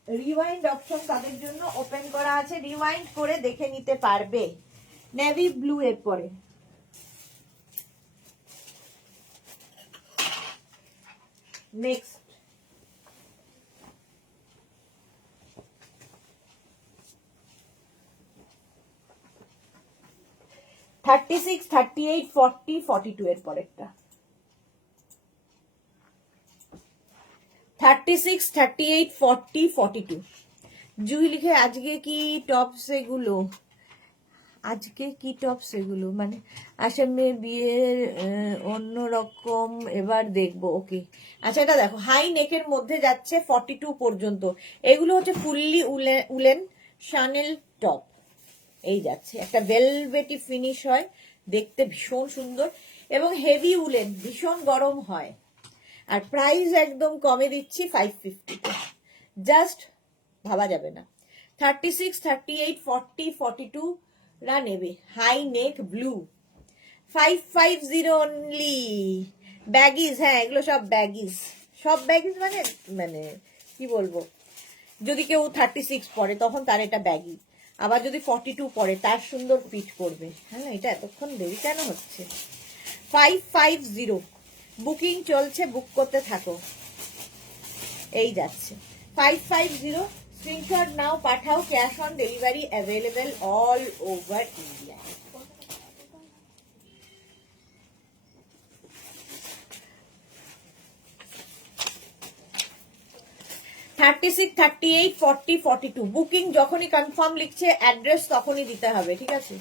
রিওয়াইন্ড অপশন তাদের জন্য ওপেন করা আছে, রিওয়াইন্ড করে দেখে নিতে পারবে। নেভি ব্লু এর পরে নেক্সট, থার্টি সিক্স, 38, 40, 42 এর পরেরটা, 36, 38, 40, 42। জুই লিখে আজকে কি টপস এগুলো, আজকে কি টপস এগুলো, মানে আসামে বিয়ের অন্যরকম, এবার দেখবো। ওকে আচ্ছা, এটা দেখো হাই নেকের মধ্যে যাচ্ছে 42 পর্যন্ত, এগুলো হচ্ছে ফুললি উলেন শানেল টপ। এই যাচ্ছে, একটা ভেলভেটি ফিনিশ হয়, দেখতে ভীষণ সুন্দর, এবং হেভি উলেন, ভীষণ গরম হয়। আর প্রাইস একদম কমে দিচ্ছি 550, জাস্ট ভাবা যাবে না। 36, 38, 40, 42 রা নেবে, হাই নেক ব্লু, 550 অনলি। ব্যাগিজ, হ্যাঁ এগুলো সব ব্যাগিজ, সব ব্যাগিজ, মানে মানে কি বলবো, যদি কেউ 36 পরে তখন তার এটা ব্যাগি, আবার যদি 42 পরে তার সুন্দর ফিট করবে। হ্যাঁ এটা এতক্ষণ দেরি কেন হচ্ছে। 550 বুকিং চলছে, বুক করতে থাকো। এই যাচ্ছে 550, স্ক্রিনশট নাও, পাঠাও, cash on delivery available all over India. Thirty six, 38, 40, 42 booking যখনই কনফার্ম লিখছে অ্যাড্রেস তখনই দিতে হবে, ঠিক আছে।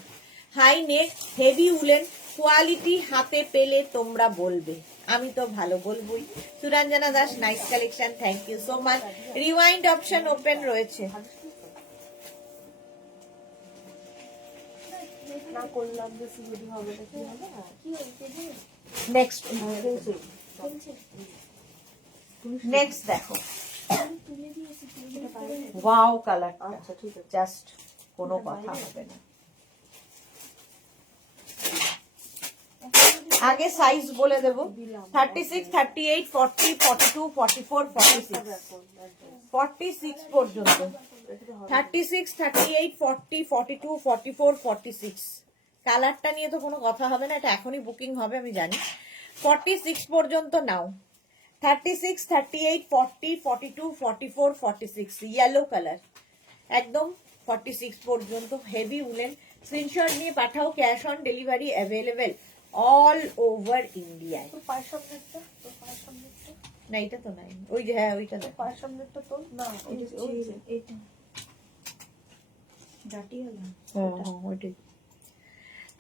High neck heavy woollen, quality হাতে পেলে তোমরা বলবে, আমি তো ভালো বলবোই। Suranjana Das, nice collection, thank you so much. Rewind option open রয়েছে, না করলাম যে সিভিডি হবে না, কি হবে? কি হয়েছে যে নেক্সট চলছে নেক্সট দেখো, আমি তুলে দিয়েছি, তুলে করে ওয়াও কালারটা, আচ্ছা ঠিক আছে। জাস্ট কোনো কথা হবে না। আগে সাইজ বলে দেবো, 36, 38, 40, 42, 44, 46, 46 পর্যন্ত, 36, 38, 40, 42, 44, 46। কালারটা নিয়ে তো কোনো কথা হবে না, এটা এখনই বুকিং হবে আমি জানি। 46 পর্যন্ত নাও, 36, 38, 40, 42, 44, 46 ইয়েলো কালার, একদম 46 পর্যন্ত হেভি উলেন। স্ক্রিনশট নিয়ে পাঠাও, cash on delivery available all over ইন্ডিয়ায়। তোর পায়ের সামনেরটা, তোর পায়ের সামনেরটা, না এটা তো নাই, ওই যে হ্যাঁ ওইটা দেখ, পায়ের সামনেরটা তোর না, ওই যে এটা ডাটিয়ালা ওইটাই।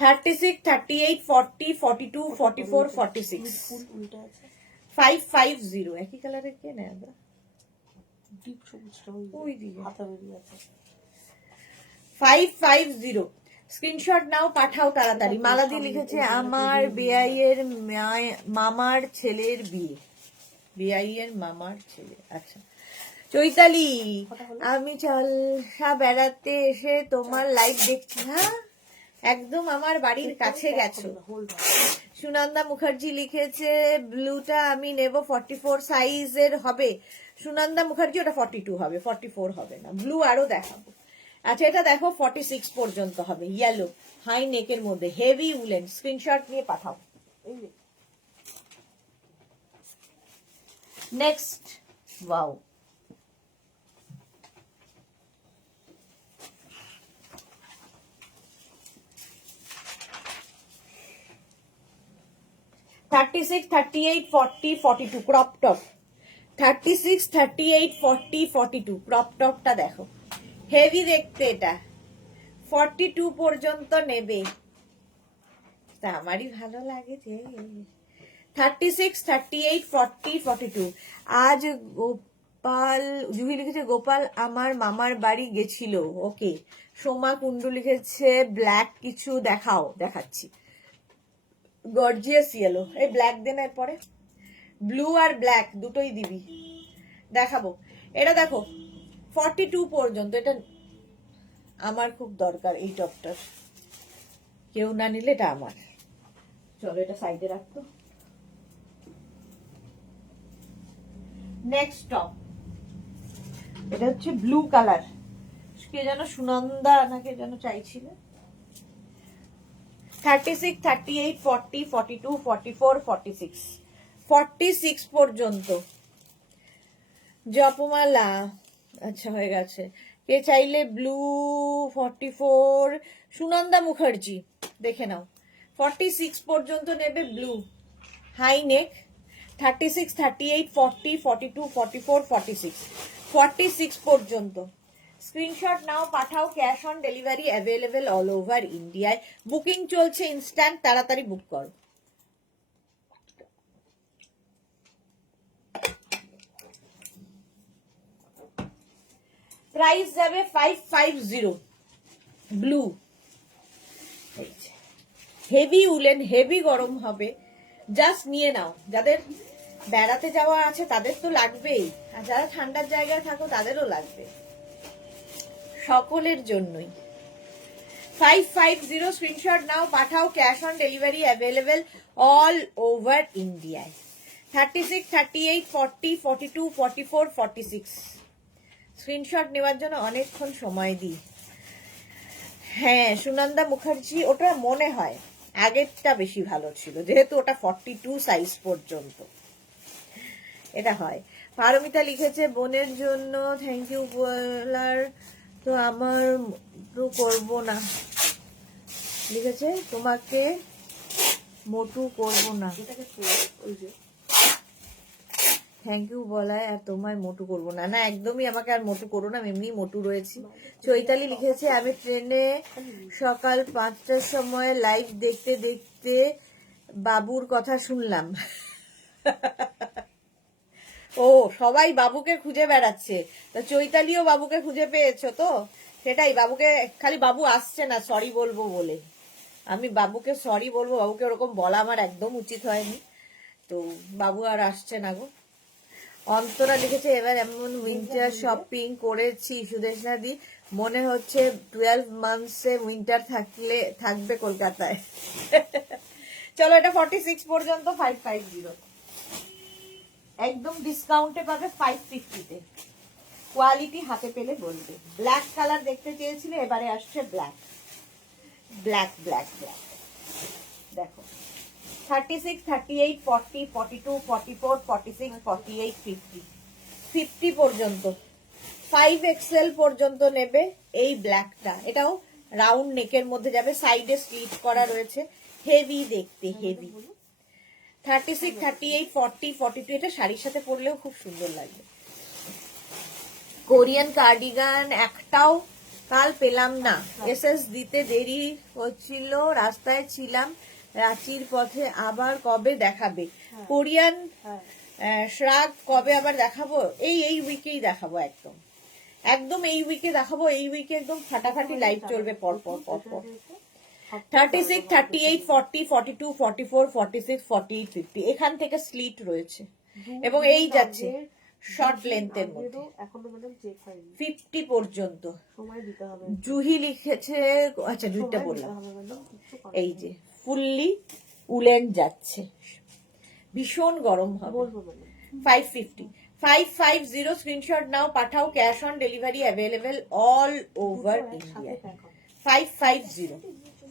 36, 38, 40, 42, 44, 46 ফুল উল্টে আছে, 550 একই কালারের কে নেয় আমরা, ডিপ সবুজটা ওই দিকে হাতা বেরিয়ে আছে। 550 স্ক্রিনশট নাও, পাঠাও তাড়াতাড়ি। মালাদি লিখেছে আমার বেআইয়ের মামার ছেলের বিয়ে, বেআইয়ের মামার ছেলে, আচ্ছা। চৈতালি, আমি চালসা বেড়াতে এসে তোমার লাইভ দেখছি, হ্যাঁ একদম আমার বাড়ির কাছে গেছো। সুনন্দা মুখার্জি লিখেছে ব্লুটা আমি নেব, 44 সাইজের হবে। সুনন্দা মুখার্জি, ওটা 42 হবে, 44 হবে না, ব্লু আরো দেখাবো। আচ্ছা এটা দেখো 46 পর্যন্ত হবে, ইয়েলো হাই নেকের মধ্যে হেভি উলেন, স্ক্রিনশট নিয়ে পাঠাও। Next, wow 36, 38, 40, 42 crop top. 36, 38, 40, 42 crop টপটা দেখো, হেভি দেখতে এটা। 42 পর্যন্ত নেবে, তা আমারই ভালো লাগে যে। 36, 38, 40, 42। আজ গোপাল, জুহি লিখেছে গোপাল আমার মামার বাড়ি গেছিল। ওকে। সোমা কুন্ডু লিখেছে ব্ল্যাক কিছু দেখাও, দেখাচ্ছি। গর্জিয়াস ইয়েলো, এই ব্ল্যাক দেন, এরপরে ব্লু আর ব্ল্যাক দুটোই দিবি, দেখাবো। এটা দেখো 42 পর্যন্ত, এটা আমার খুব দরকার এই টপটার, কেউ না নিলে এটা আমার। চলো এটা সাইডে রাখতো। নেক্সট টপ, এটা হচ্ছে ব্লু কালার, কে যেন সুনন্দা নাকি যেন চাইছিল। 36, 38, 40, 42, 44, 46 46 পর্যন্ত। জপমালা, আচ্ছা হয়ে গেছে। কে চাইলে ব্লু? 44 সুনন্দা মুখার্জি, দেখে নাও। 46 পর্যন্ত নেবে ব্লু, হাই নেক। 36, 38, 40, 42, 44, 46 46 পর্যন্ত। স্ক্রিনশট নাও, পাঠাও। Cash on delivery available all over ইন্ডিয়ায়। বুকিং চলছে ইনস্ট্যান্ট, তাড়াতাড়ি বুক করো। প্রাইস যাবে 550। ব্লু, হেভি উলেন, হেভি গরম হবে, জাস্ট নিয়ে নাও। যাদের বেড়াতে যাওয়া আছে তাদের তো লাগবেই, আর যারা ঠান্ডার জায়গায় থাকো তাদেরও লাগবে, সকলের জন্যই। 550 স্ক্রিনশট নাও, পাঠাও। Cash on delivery available all over ইন্ডিয়ায়। 36, 38, 40, 42, 44, 46 স্ক্রিনশট নেওয়ার জন্য অনেকক্ষণ সময় দিই। হ্যাঁ, সুনন্দা মুখার্জি, ওটা মনে হয় আগেরটা বেশি ভালো ছিল, যেহেতু ওটা 42 সাইজ পর্যন্ত। এটা হয়। পারমিতা লিখেছে বোনের জন্য থ্যাংক ইউ বলার তো আমার মোটু করব না, লিখেছে তোমাকে মোটু করব না, থ্যাংক ইউ বলায় আর তোমায় মোটু করব না। না একদমই আমাকে আর মোটু করো না, এমনি মোটু রয়েছি। চৈতালি লিখেছে আমি ট্রেনে সকাল 5টার সময় লাইভ দেখতে দেখতে বাবুর কথা শুনলাম। ও সবাই বাবুকে খুঁজে বেড়াচ্ছে, তো চৈতালিও বাবুকে খুঁজে পেয়েছো তো? সেটাই, বাবুকে খালি বাবু আসছে না সরি বলবো বলে, আমি বাবুকে সরি বলবো, বাবুকে ওরকম বলা আমার একদম উচিত হয়নি, তো বাবু আর আসছে না গো। অন্তরা লিখেছে এবার এমন উইন্টার শপিং করেছি সুদেশনা দি, মনে হচ্ছে 12 মান্থসে উইন্টার থাকবে কলকাতায়। চলো এটা 46 পর্যন্ত 550, একদম ডিসকাউন্টে পাবে 550-তে। কোয়ালিটি হাতে পেলে বলবে। ব্ল্যাক কালার দেখতে চেয়েছিলে, এবারে আসছে ব্ল্যাক, ব্ল্যাক ব্ল্যাক ব্ল্যাক। দেখো 36, 38, 40, 42, 44, 46, 48, 50 50 পর্যন্ত। 5XL পর্যন্ত নেবে এই ব্ল্যাকটা, এটাও রাউন্ড নেকের মধ্যে যাবে, সাইডে স্লিট করা রয়েছে, হেভি দেখতে, হেভি। 36, 38, 40, 42 এটা শাড়ির সাথে পরলেও খুব সুন্দর লাগবে। কোরিয়ান কার্ডিগান একটাও কাল পেলাম না, এসএস দিতে দেরি হচ্ছিল, রাস্তায় ছিলাম, রাঁচির পথে। আবার কবে দেখাবে কোরিয়ান শ্রাগ? কবে আবার দেখাবো? এই উইকেই দেখাবো, একদম একদম এই উইকে দেখাবো। এই উইকে একদম ফাটাফাটি লাইভ চলবে পর পর পর পর। 36, 38, 40, 42, 44, 46, 48, 50 এখান থেকে স্লিট রয়েছে, এবং এই যাচ্ছে শর্ট লেন্থের মধ্যে 50 পর্যন্ত। জুহি লিখেছে, আচ্ছা জুহিটা বললাম, এই যে ফুললি উলেন যাচ্ছে, ভীষণ গরম হবে। 550 550 স্ক্রিনশট নাও, পাঠাও। Cash on delivery available all over India. 550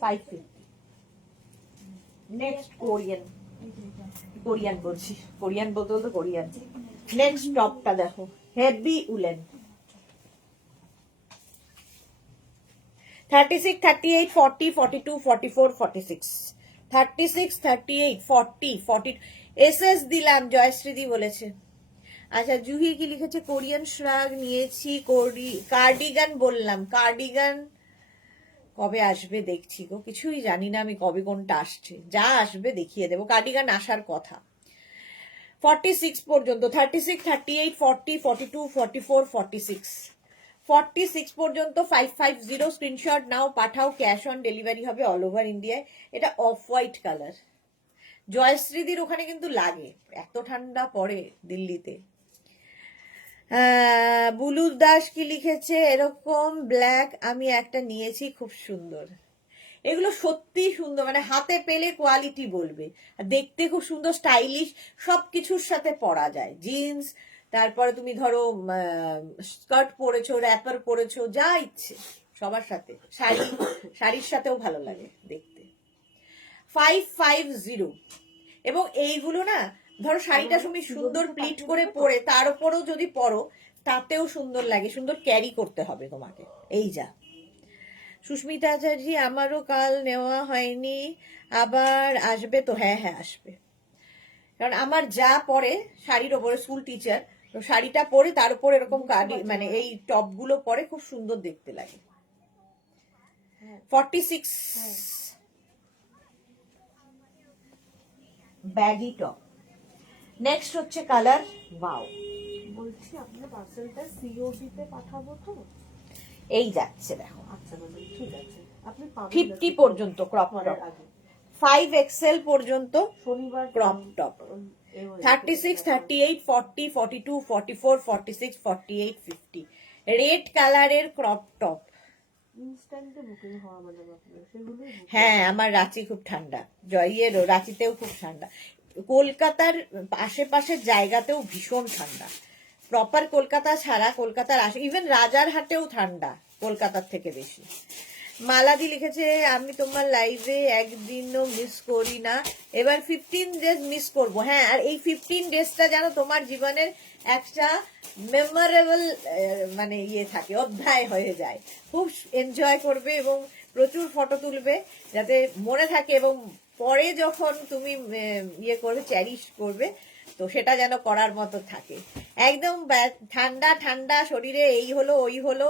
550। Next Korean, Korean বলছি, কোরিয়ান বলতে বলতে কোরিয়ান। নেক্সট টপটা দেখো, হেভি উলেন। 36, 38, 40, 42, 44, 46 36, 38, 40, 40 এসএস দিলাম, জয়শ্রীদি বলেছে। আচ্ছা, জুহি কি লিখেছে, কোরিয়ান শ্রাগ নিয়েছি, কার্ডিগান বললাম, কার্ডিগান কবে আসবে দেখছি গো, কিছুই জানি না আমি কবে কোনটা আসছে, যা আসবে দেখিয়ে দেবো। কার্ডিগান আসার কথা। 46 পর্যন্ত, 36, 38, 40, 42, 44, 46, 46 পর্যন্ত 550 স্ক্রিনশট নাও, পাঠাও, ক্যাশ অন ডেলিভারি হবে অল ওভার ইন্ডিয়ায়। এটা অফ হোয়াইট কালার, জয়শ্রীদির ওখানে কিন্তু লাগে, এত ঠান্ডা পড়ে দিল্লিতে। বুলু দাস কি লিখেছে, এরকম ব্ল্যাক আমি একটা নিয়েছি, খুব সুন্দর। এগুলো সত্যি সুন্দর, মানে হাতে পেলে কোয়ালিটি বলবে, আর দেখতে খুব সুন্দর, স্টাইলিশ, সবকিছুর সাথে পরা যায়। জিন্স, তারপরে তুমি ধরো স্কার্ট পরেছো, র্যাপার পরেছো, যা ইচ্ছে সবার সাথে, শাড়ির সাথেও ভালো লাগে দেখতে। 550, এবং এইগুলো না ধরো শাড়িটা তুমি সুন্দর প্লিট করে পরে তার উপরেও যদি পরো তাতেও সুন্দর লাগে, সুন্দর ক্যারি করতে হবে তোমাকে। এই যা। সুস্মিতা আচার্যি, আমারও কাল নেওয়া হয়নি, আবার আসবে তো? হ্যাঁ হ্যাঁ আসবে, কারণ আমার যা পরে শাড়ির ওপরে, স্কুল টিচার, তো শাড়িটা পরে তার উপর এরকম মানে এই টপ গুলো পরে খুব সুন্দর দেখতে লাগে। 46 ব্যাগি টপ। নেক্সট হচ্ছে কালার, ওয়াও, বলছি আপনার পার্সেলটা সিওডি তে পাঠাবো তো? এই যাচ্ছে দেখো, আচ্ছা ম্যাডাম, ঠিক আছে, আপনি 50 পর্যন্ত ক্রপ টপ, 5XL পর্যন্ত শনিবার ক্রপ টপ, 36, 38, 40, 42, 44, 46, 48, 50 রেড কালারের ক্রপ টপ। ইনস্ট্যান্টে বুকিং হওয়া ম্যাডাম, আপনার সেগুলোই book হ্যাঁ, আমার রাঁচি খুব ঠান্ডা, জয়েরও রাঁচিতেও খুব ঠান্ডা, কলকাতার আশেপাশের জায়গাতেও ভীষণ ঠান্ডা, প্রপার কলকাতা ছাড়া, কলকাতার ইভেন রাজারহাটেও ঠান্ডা কলকাতার থেকে বেশি। মালাদি লিখেছে, আমি তোমার লাইভে একদিনও মিস করি না, এবার 15 ডেজ মিস করব। হ্যাঁ, আর এই 15 ডেজটা যেন তোমার জীবনের একটা মেমোরেবল মানে ইয়ে থাকে, অধ্যায় হয়ে যায়, খুব এনজয় করবে এবং প্রচুর ফটো তুলবে যাতে মনে থাকে, এবং পরে যখন তুমি ইয়ে করবে, চ্যারিশ করবে, তো সেটা যেন করার মতো থাকে। একদম ঠান্ডা ঠান্ডা শরীরে এই হলো ওই হলো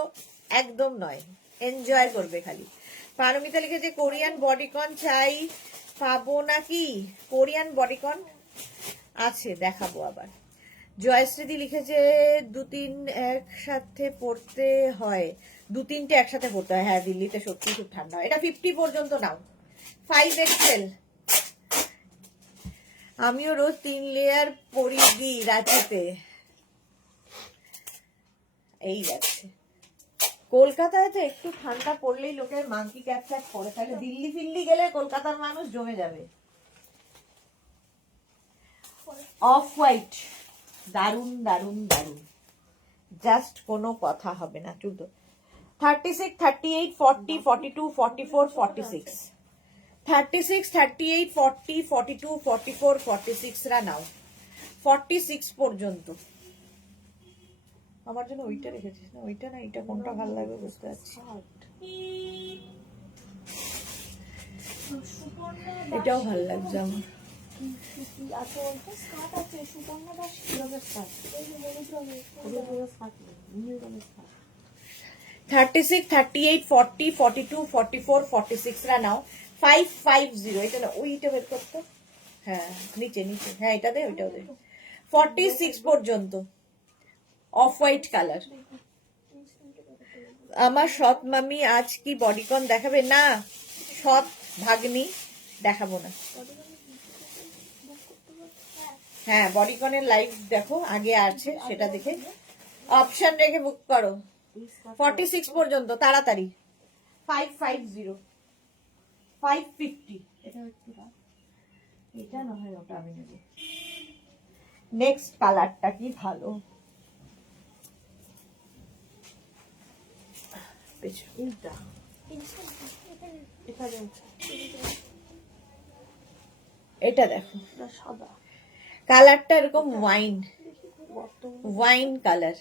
একদম নয়, এনজয় করবে খালি। পারমিতা লিখেছে, কোরিয়ান বডিকন চাই, পাবো নাকি? কোরিয়ান বডিকন আছে, দেখাবো আবার। জয়শ্রীদি লিখেছে, 2-3 একসাথে পড়তে হয়, 2-3টে একসাথে পড়তে হয়। হ্যাঁ, দিল্লিতে সত্যি খুব ঠান্ডা হয়। এটা 50 পর্যন্ত নাও, 5XL। আমিও রোজ 3 লেয়ার পরি দিই রাঁচিতে। এই যাচ্ছে। কলকাতায় তো একটু ঠান্ডা পড়লেই লোকের মাংকি ক্যাপচার করে, তাহলে দিল্লি ফিল্লি গেলে কলকাতার মানুষ জমে যাবে। অফ হোয়াইট, দারুন দারুন দারুন, জাস্ট কোনো কথা হবে না। চুলতো 36, 38, 40, 42, 44, 46, 36, 38, 40, 42, 44, 46 রা নাও, 46 পর্যন্ত। আমার জন্য ওইটা রেখেছিস না? ওইটা না এইটা, কোনটা ভালো লাগবে বুঝতে পারছি। এটাও ভালো লাগছে আমার। আছে বলতে স্কার্ট আছে, সুপর্ণা দাস কিভাবে স্টার্ট এই যে হলুদ রঙের, হলুদ রঙের স্কার্ট নেই, নীল রঙের স্কার্ট। 36, 38, 40, 42, 44, 46 রা নাও, 550। এটা না, ওইটা বের করতো, হ্যাঁ নিচে নিচে, হ্যাঁ এটা দে, ওইটাও দে। 46 পর্যন্ত অফ হোয়াইট কালার। আমার সৎ মামি আজ কি বডিকন দেখাবে? না, সৎ ভাগ্নি দেখাবো না। হ্যাঁ, বডিকনের লাইভ দেখো, আগে আছে সেটা দেখে অপশন রেখে বুক করো। 46 পর্যন্ত, তাড়াতাড়ি। 550, 550। এটা একটু রাখ, এটা না হয় ওটা আমি নেব। নেক্সট কালারটা কি ভালো, এইটা এটা রয়েছে, এটা দেখো, এটা সাদা, কালারটা এরকম ওয়াইন বর্তমানে কালার।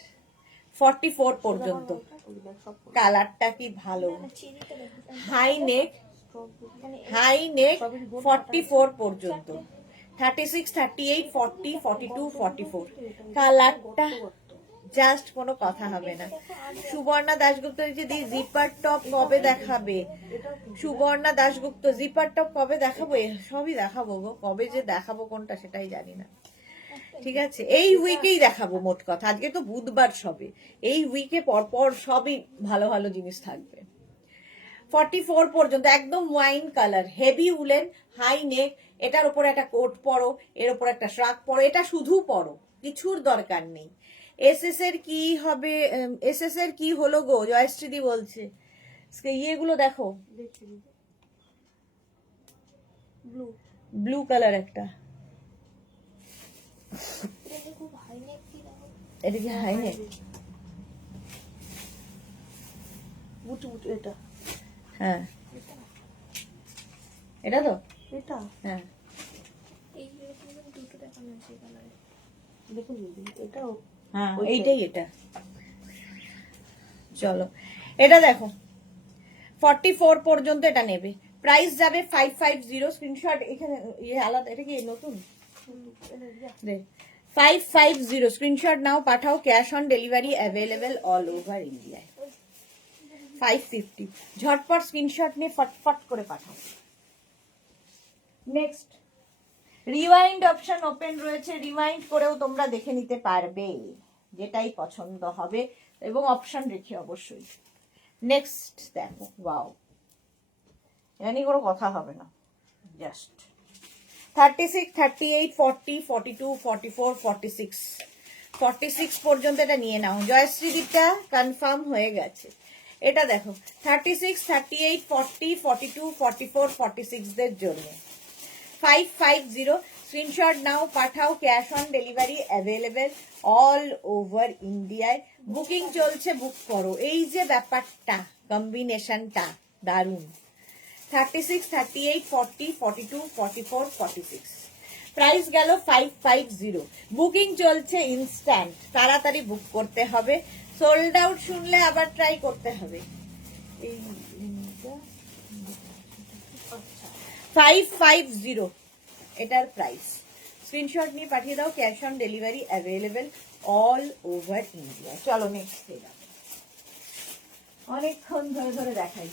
44 পর্যন্ত, সব কালারটা কি ভালো, চিনিটা দেখো। হাই নেক, হাই নেক 44 পর্যন্ত, 36, 38, 40, 42, 44 কালারটা জাস্ট কোনো কথা হবে না। সুবর্ণা দাশগুপ্ত যদি জিপার টপ কবে দেখাবে? সুবর্ণা দাশগুপ্ত জিপার টপ কবে দেখাবো? সবই দেখাবো গো, কবে যে দেখাবো কোনটা সেটাই জানি না। ঠিক আছে, এই উইকেই দেখাবো। মোট কথা আজকে তো বুধবার, সবে এই উইকে পরপর সবই ভালো ভালো জিনিস থাকবে। 44 পর্যন্ত একদম wine colour, heavy woollen, high neck. এটার উপরে একটা কোট পরো, এর উপর একটা শ্রাক পরো, এটা শুধু পরো, কিছুর দরকার নেই। এসএস এর কি হবে? এসএস এর কি হলো গো? জয়শ্রীদি বলছে ইয়েগুলো দেখো, ব্লু কালার একটা, এটা কি হাই নেক? এটা হ্যাঁ, এটা তো, এটা হ্যাঁ দুটো দেখানো হয়েছে কালারে। দেখুন এটাও হ্যাঁ এইটাই এটা। চলো এটা দেখো, 44 পর্যন্ত এটা নেবে, প্রাইস যাবে 550। স্ক্রিনশট এখানে ইয়ে আলাদা, এটা কি নতুন? 550 স্ক্রিনশট নাও, পাঠাও, cash on delivery available all over ইন্ডিয়ায়। 550 ঝটপট স্ক্রিনশট নিয়ে ফটফট করে পাঠাও। নেক্সট, রিওয়াইন্ড অপশন ওপেন রয়েছে, রিওয়াইন্ড করেও তোমরা দেখে নিতে পারবে যেটাই পছন্দ হবে, এবং অপশন রেখে অবশ্যই। নেক্সট দেখো, ওয়াও, এটা নিয়ে কোনো কথা হবে না। জাস্ট 36, 38, 40, 42, 44, 46 46 পর্যন্ত এটা নিয়ে নাও। জয়শ্রীদিকটা কনফার্ম হয়ে গেছে। এটা দেখো 36, 38, 40, 42, 44, 46 দের জন্য 550 স্ক্রিনশট নাও, পাঠাও, cash on delivery available all over ইন্ডিয়ায়। বুকিং চলছে, বুক করো। এই যে ব্যাপারটা, কম্বিনেশনটা দারুণ। 36, 38, 40, 42, 44, 46 প্রাইস গেল 550। বুকিং চলছে ইনস্ট্যান্ট, তাড়াতাড়ি বুক করতে হবে। সোল্ড আউট শুনলে আবার ট্রাই করতে হবে। এই 550 এটার প্রাইস। স্ক্রিনশট নিয়ে পাঠিয়ে দাও, cash on delivery available all over India. চলো নেক্সট, অনেকক্ষণ ধরে ধরে দেখাই।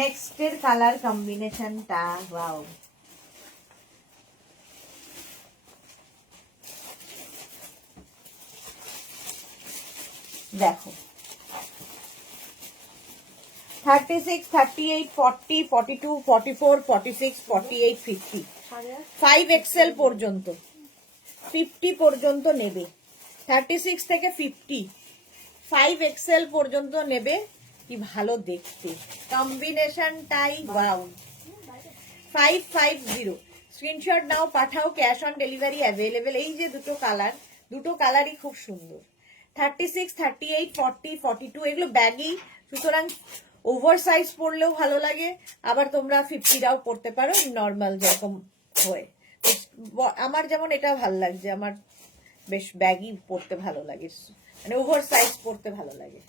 নেক্সট এর কালার কম্বিনেশনটা ওয়াও, দেখো 36, 38, 40, 42, 44, 46, 48, 50 5XL পর্যন্ত, 50 পর্যন্ত নেবে। 36 থেকে 50 5XL পর্যন্ত নেবে। কি ভালো দেখতে, কম্বিনেশনটাই ওয়াও। 550 স্ক্রিনশট নাও, পাঠাও, ক্যাশ অন ডেলিভারি অ্যাভেলেবেল। এই যে দুটো কালার, দুটো কালারই খুব সুন্দর। 36, 38, 40, 42 এগুলো ব্যাগি, সুতরাং ওভার সাইজ পরলেও ভালো লাগে। আবার তোমরা 50টাও পরতে পারো, নর্মাল যেরকম হয়। আমার যেমন এটা ভালো লাগছে, আমার বেশ ব্যাগি পরতে ভালো লাগে, মানে ওভার সাইজ পরতে ভালো লাগে।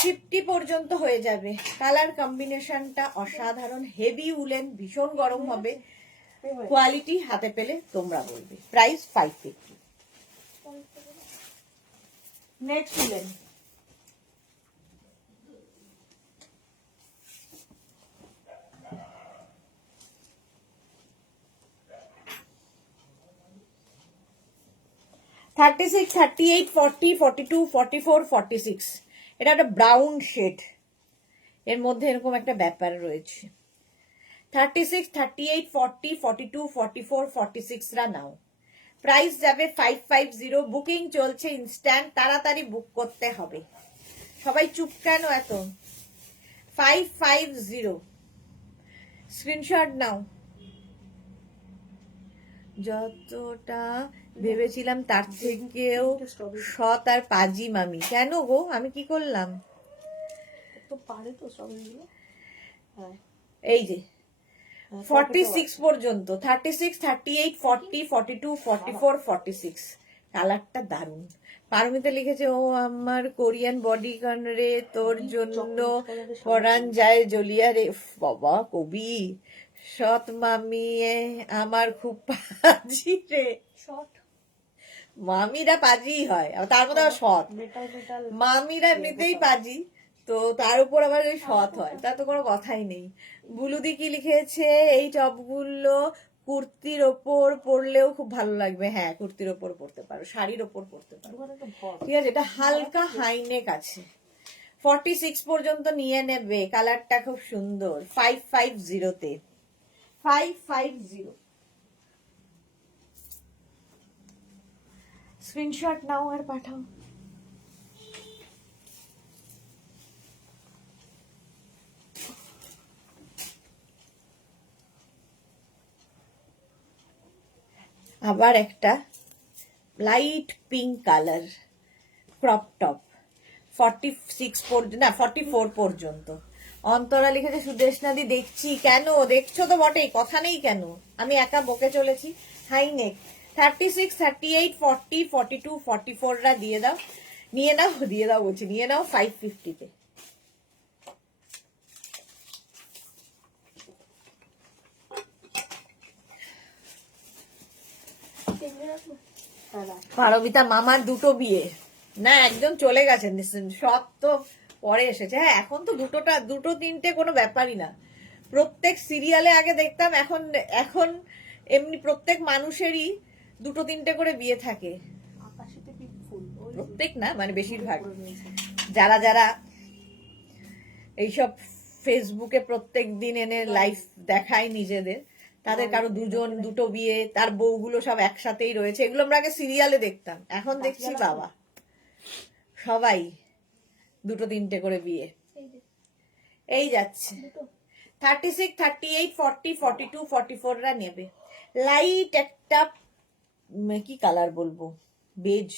50 পর্যন্ত হয়ে যাবে। কালার কম্বিনেশনটা অসাধারণ, হেভি উলেন, ভীষণ গরম হবে। কোয়ালিটি হাতে পেলে তোমরা বলবে। Price 550। Next woollen, thirty six, 38, 40, 42, 44, 46 এটা একটা ব্রাউন শেড, এর মধ্যে এরকম একটা ব্যাপার রয়েছে। 36, 38, 40, 42, 44, 46 রা নাও। প্রাইস যাবে 550। বুকিং চলছে ইনস্ট্যান্ট, তাড়াতাড়ি বুক করতে হবে। সবাই চুপ কেন এত? 550 স্ক্রিনশট নাও। যতটা ভেবেছিলাম তার থেকেও সৎ আর পাজি মামি। কেন গো, আমি কি করলাম? তো পারে তো সবগুলো। হ্যাঁ এই যে 46 পর্যন্ত, 36, 38, 40, 42, 44, 46 কালারটা দারুন। পারমিতা লিখেছে, ও আমার কোরিয়ান বডিগান রে, তোর জন্য পরান যায় জ্বলিয়া রে। উফ, বাবা কবি। সৎ মামি আমার খুব পাজি রে। শর্ট মামিরা পাজি হয়, আর তার মধ্যে আবার সৎ। মেটাল মেটাল মামিরা এমনিতেই পাজি, তো তার উপর আবার ওই সৎ হয়, তার তো কোনো কথাই নেই। বুলুদি কি লিখেছে, এই টপগুলো কুর্তির ওপর পরলেও খুব ভালো লাগবে। হ্যাঁ, কুর্তির ওপর পরতে পারো, শাড়ির ওপর পরতে পারো, দোকানে তো ভর ঠিক আছে। এটা হালকা হাইনেক আছে, 46 পর্যন্ত নিয়ে নেবে। কালারটা খুব সুন্দর, 550-তে, 550। স্ক্রিনশট নাও আর পাঠাও। আবার একটা light pink colour crop top, 46 পর্যন্ত, না 44 পর্যন্ত। অন্তরা লিখেছে, সুদেশনাদি দেখছি। কেন দেখছো তো বটেই, কথা নেই কেন, আমি একা বকে চলেছি। হাই নেক, 36, 38, 40, 42, 44রা দিয়ে দাও, দিয়ে দাও বলছি, নিয়ে নাও 550-তে। টেনে রাখবো। পারমিতা মামার দুটো বিয়ে, না একজন চলে গেছেন, সব তো পরে এসেছে। হ্যাঁ, এখন তো দুটো তিনটে কোনো ব্যাপারই না। প্রত্যেক সিরিয়ালে আগে দেখতাম, এখন এখন এমনি প্রত্যেক মানুষেরই দুটো তিনটে করে বিয়ে থাকে। আকাশেতে পিক ফুল ওই প্রত্যেক না, মানে বেশিরভাগ করে রয়েছে। যারা যারা এইসব ফেসবুকে প্রত্যেক দিন এনে লাইফ দেখায় নিজেদের, তাদের কারো দুজন দুটো বিয়ে, তার বউগুলো সব একসাথেই রয়েছে। এগুলো আমরা আগে সিরিয়ালে দেখতাম, এখন দেখছি বাবা সবাই দুটো তিনটে করে বিয়ে। এই যে এই যাচ্ছে, দুটো 36, 38, 40, 42, 44রা নেবে। লাইট একটা কি কালার বলবো, বেজ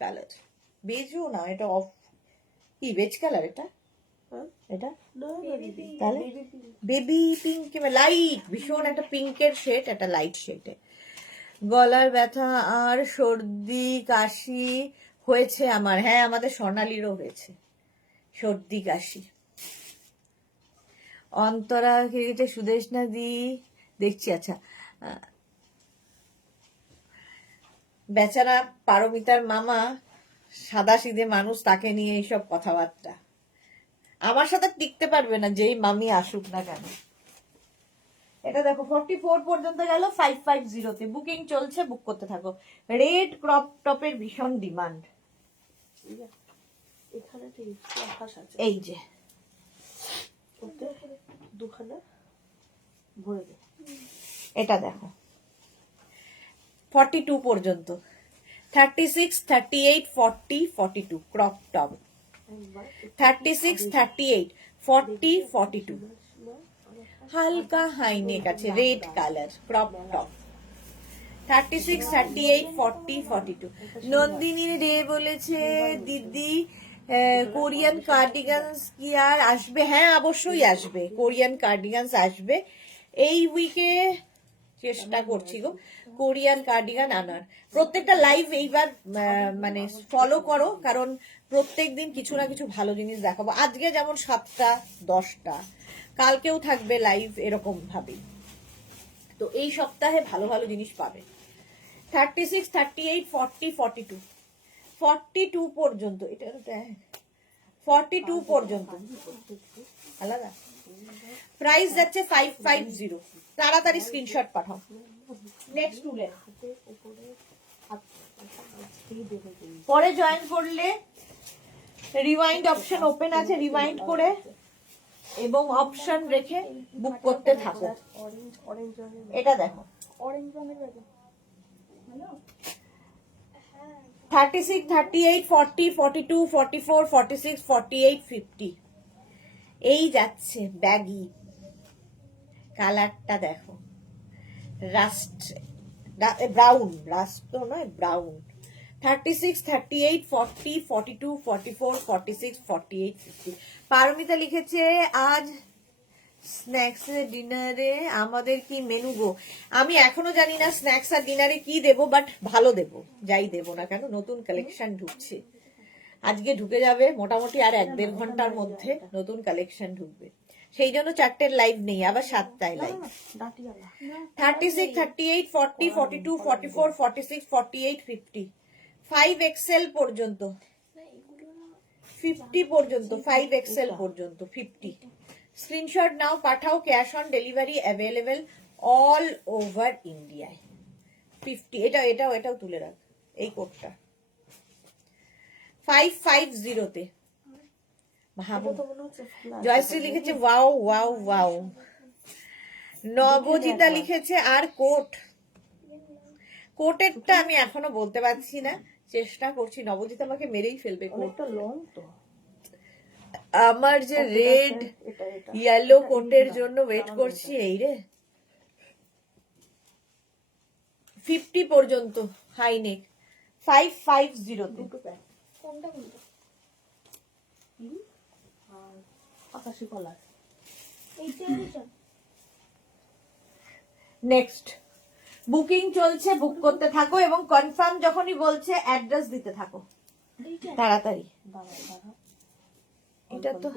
কালার, বেজও না, এটা অফ, কি বেজ কালার এটা, হ্যাঁ? এটা না, না, দিদি, তাহলে baby pink। Baby pink, light ভীষণ একটা পিঙ্কের শেড, একটা লাইট শেডে। গলার ব্যথা আর সর্দি কাশি হয়েছে আমার। হ্যাঁ, আমাদের স্বর্ণালীরও হয়েছে সর্দি কাশি। অন্তরা খেয়েছে, সুদেশনা দি দেখছি। আচ্ছা, বেচারা পারমিতার মামা সাদা সিধে মানুষ, তাকে নিয়ে এইসব কথাবার্তা। আমার সাথে টিকতে পারবে না, যেই মামি আসুক না কেন। এটা দেখো 44 পর্যন্ত গেল, 550-তে বুকিং চলছে, বুক করতে থাকো। রেড ক্রপ টপের ভীষণ ডিমান্ড। এই যে, এখানে তো একটু আকাশ আছে এই যে ওতে দুখানা ভরে দে। এটা দেখো 42 পর্যন্ত, 36, 38, 40, 42 ক্রপ টপ, একবার 36, 38, 40, 42 হালকা হাইনেক আছে, red colour crop top, 36, 38, 40, 42। Nandini রে বলেছে, দিদি কোরিয়ান কার্ডিগানস কি আর আসবে? হ্যাঁ, অবশ্যই আসবে, কোরিয়ান কার্ডিগানস আসবে এই উইকে। চেষ্টা করছি গো কোরিয়ান কার্ডিগান আনার। প্রত্যেকটা লাইভ এইবার মানে ফলো করো, কারণ প্রত্যেক দিন কিছু না কিছু ভালো জিনিস দেখাবো। আজকে যেমন 7টা 10টা, কালকেও থাকবে লাইভ এরকম ভাবেই। তো এই সপ্তাহে ভালো ভালো জিনিস পাবে। 36, 38, 40, 42, 42 পর্যন্ত, এটা 42 পর্যন্ত আলাদা। প্রাইস যাচ্ছে 550। তাড়াতাড়ি স্ক্রিনশট পাঠাও। নেক্সট টুলে হাতে উপরে হাত আজকেই দেবে তুমি। পরে জয়েন করলে রিওয়াইন্ড অপশন ওপেন আছে, রিওয়াইন্ড করে এবং অপশন রেখে বুক করতে থাকো। অরেঞ্জ অরেঞ্জ রঙের এটা দেখো অরেঞ্জ রঙের ব্যাগে হ্যালো 36, 38, 40, 42, 44, 46, 48, 50 এই যাচ্ছে। ব্যাগি কালারটা দেখো, রাস্ট ব্রাউন, রাস্ট তো নয়, ব্রাউন। 36, 38, 40, 42, 44, 46, 48, 50। পারমিতা লিখেছে, আজ স্ন্যাক্স এর ডিনারে আমাদের কি মেনু গো? আমি এখনো জানি না স্ন্যাক্স আর ডিনারে কি দেবো, বাট ভালো দেবো, যাই দেবো না কেন। নতুন কালেকশন ঢুকছে, আজকে ঢুকে যাবে মোটামুটি, আর 1-1.5 ঘন্টার মধ্যে নতুন কালেকশন ঢুকবে। সেই জন্য 4টের লাইভ নেই, আবার 7টায় লাইভ। ডাটিয়ালা 36, 38, 40, 42, 44, 46, 48, 50, 5XL পর্যন্ত, 50 পর্যন্ত, 5XL পর্যন্ত, 50। স্ক্রিনশট নাও, পাঠাও, cash on delivery available all over ইন্ডিয়ায়। 50, এটাও তুলে রাখ, এই কোডটা 550-তে। ভাবো, তো মনে হচ্ছে খোলা আছে। জয়শ্রী লিখেছে ওয়াও ওয়াও ওয়াও, নবজিতা লিখেছে আর কোটেরটা আমি এখনো বলতে পারছি না, চেষ্টা করছি। নবজিতা আমাকে মেরেই ফেলবে। কোট অনেকটা লং তো। আমার যে রেড এটা ইয়েলো কোটের জন্য ওয়েট করছি। এই রে 50 পর্যন্ত হাই নেক, 550-তে। দুটো প্যাক কোনটা কোনটা? আর আকাশি কলার। এইটা এইটা নেক্সট বুকিং চলছে, বুক করতে থাকো এবং কনফার্ম যখনই বলছে অ্যাড্রেস দিতে থাকো এইটা তাড়াতাড়ি। দাঁড়া এটা তো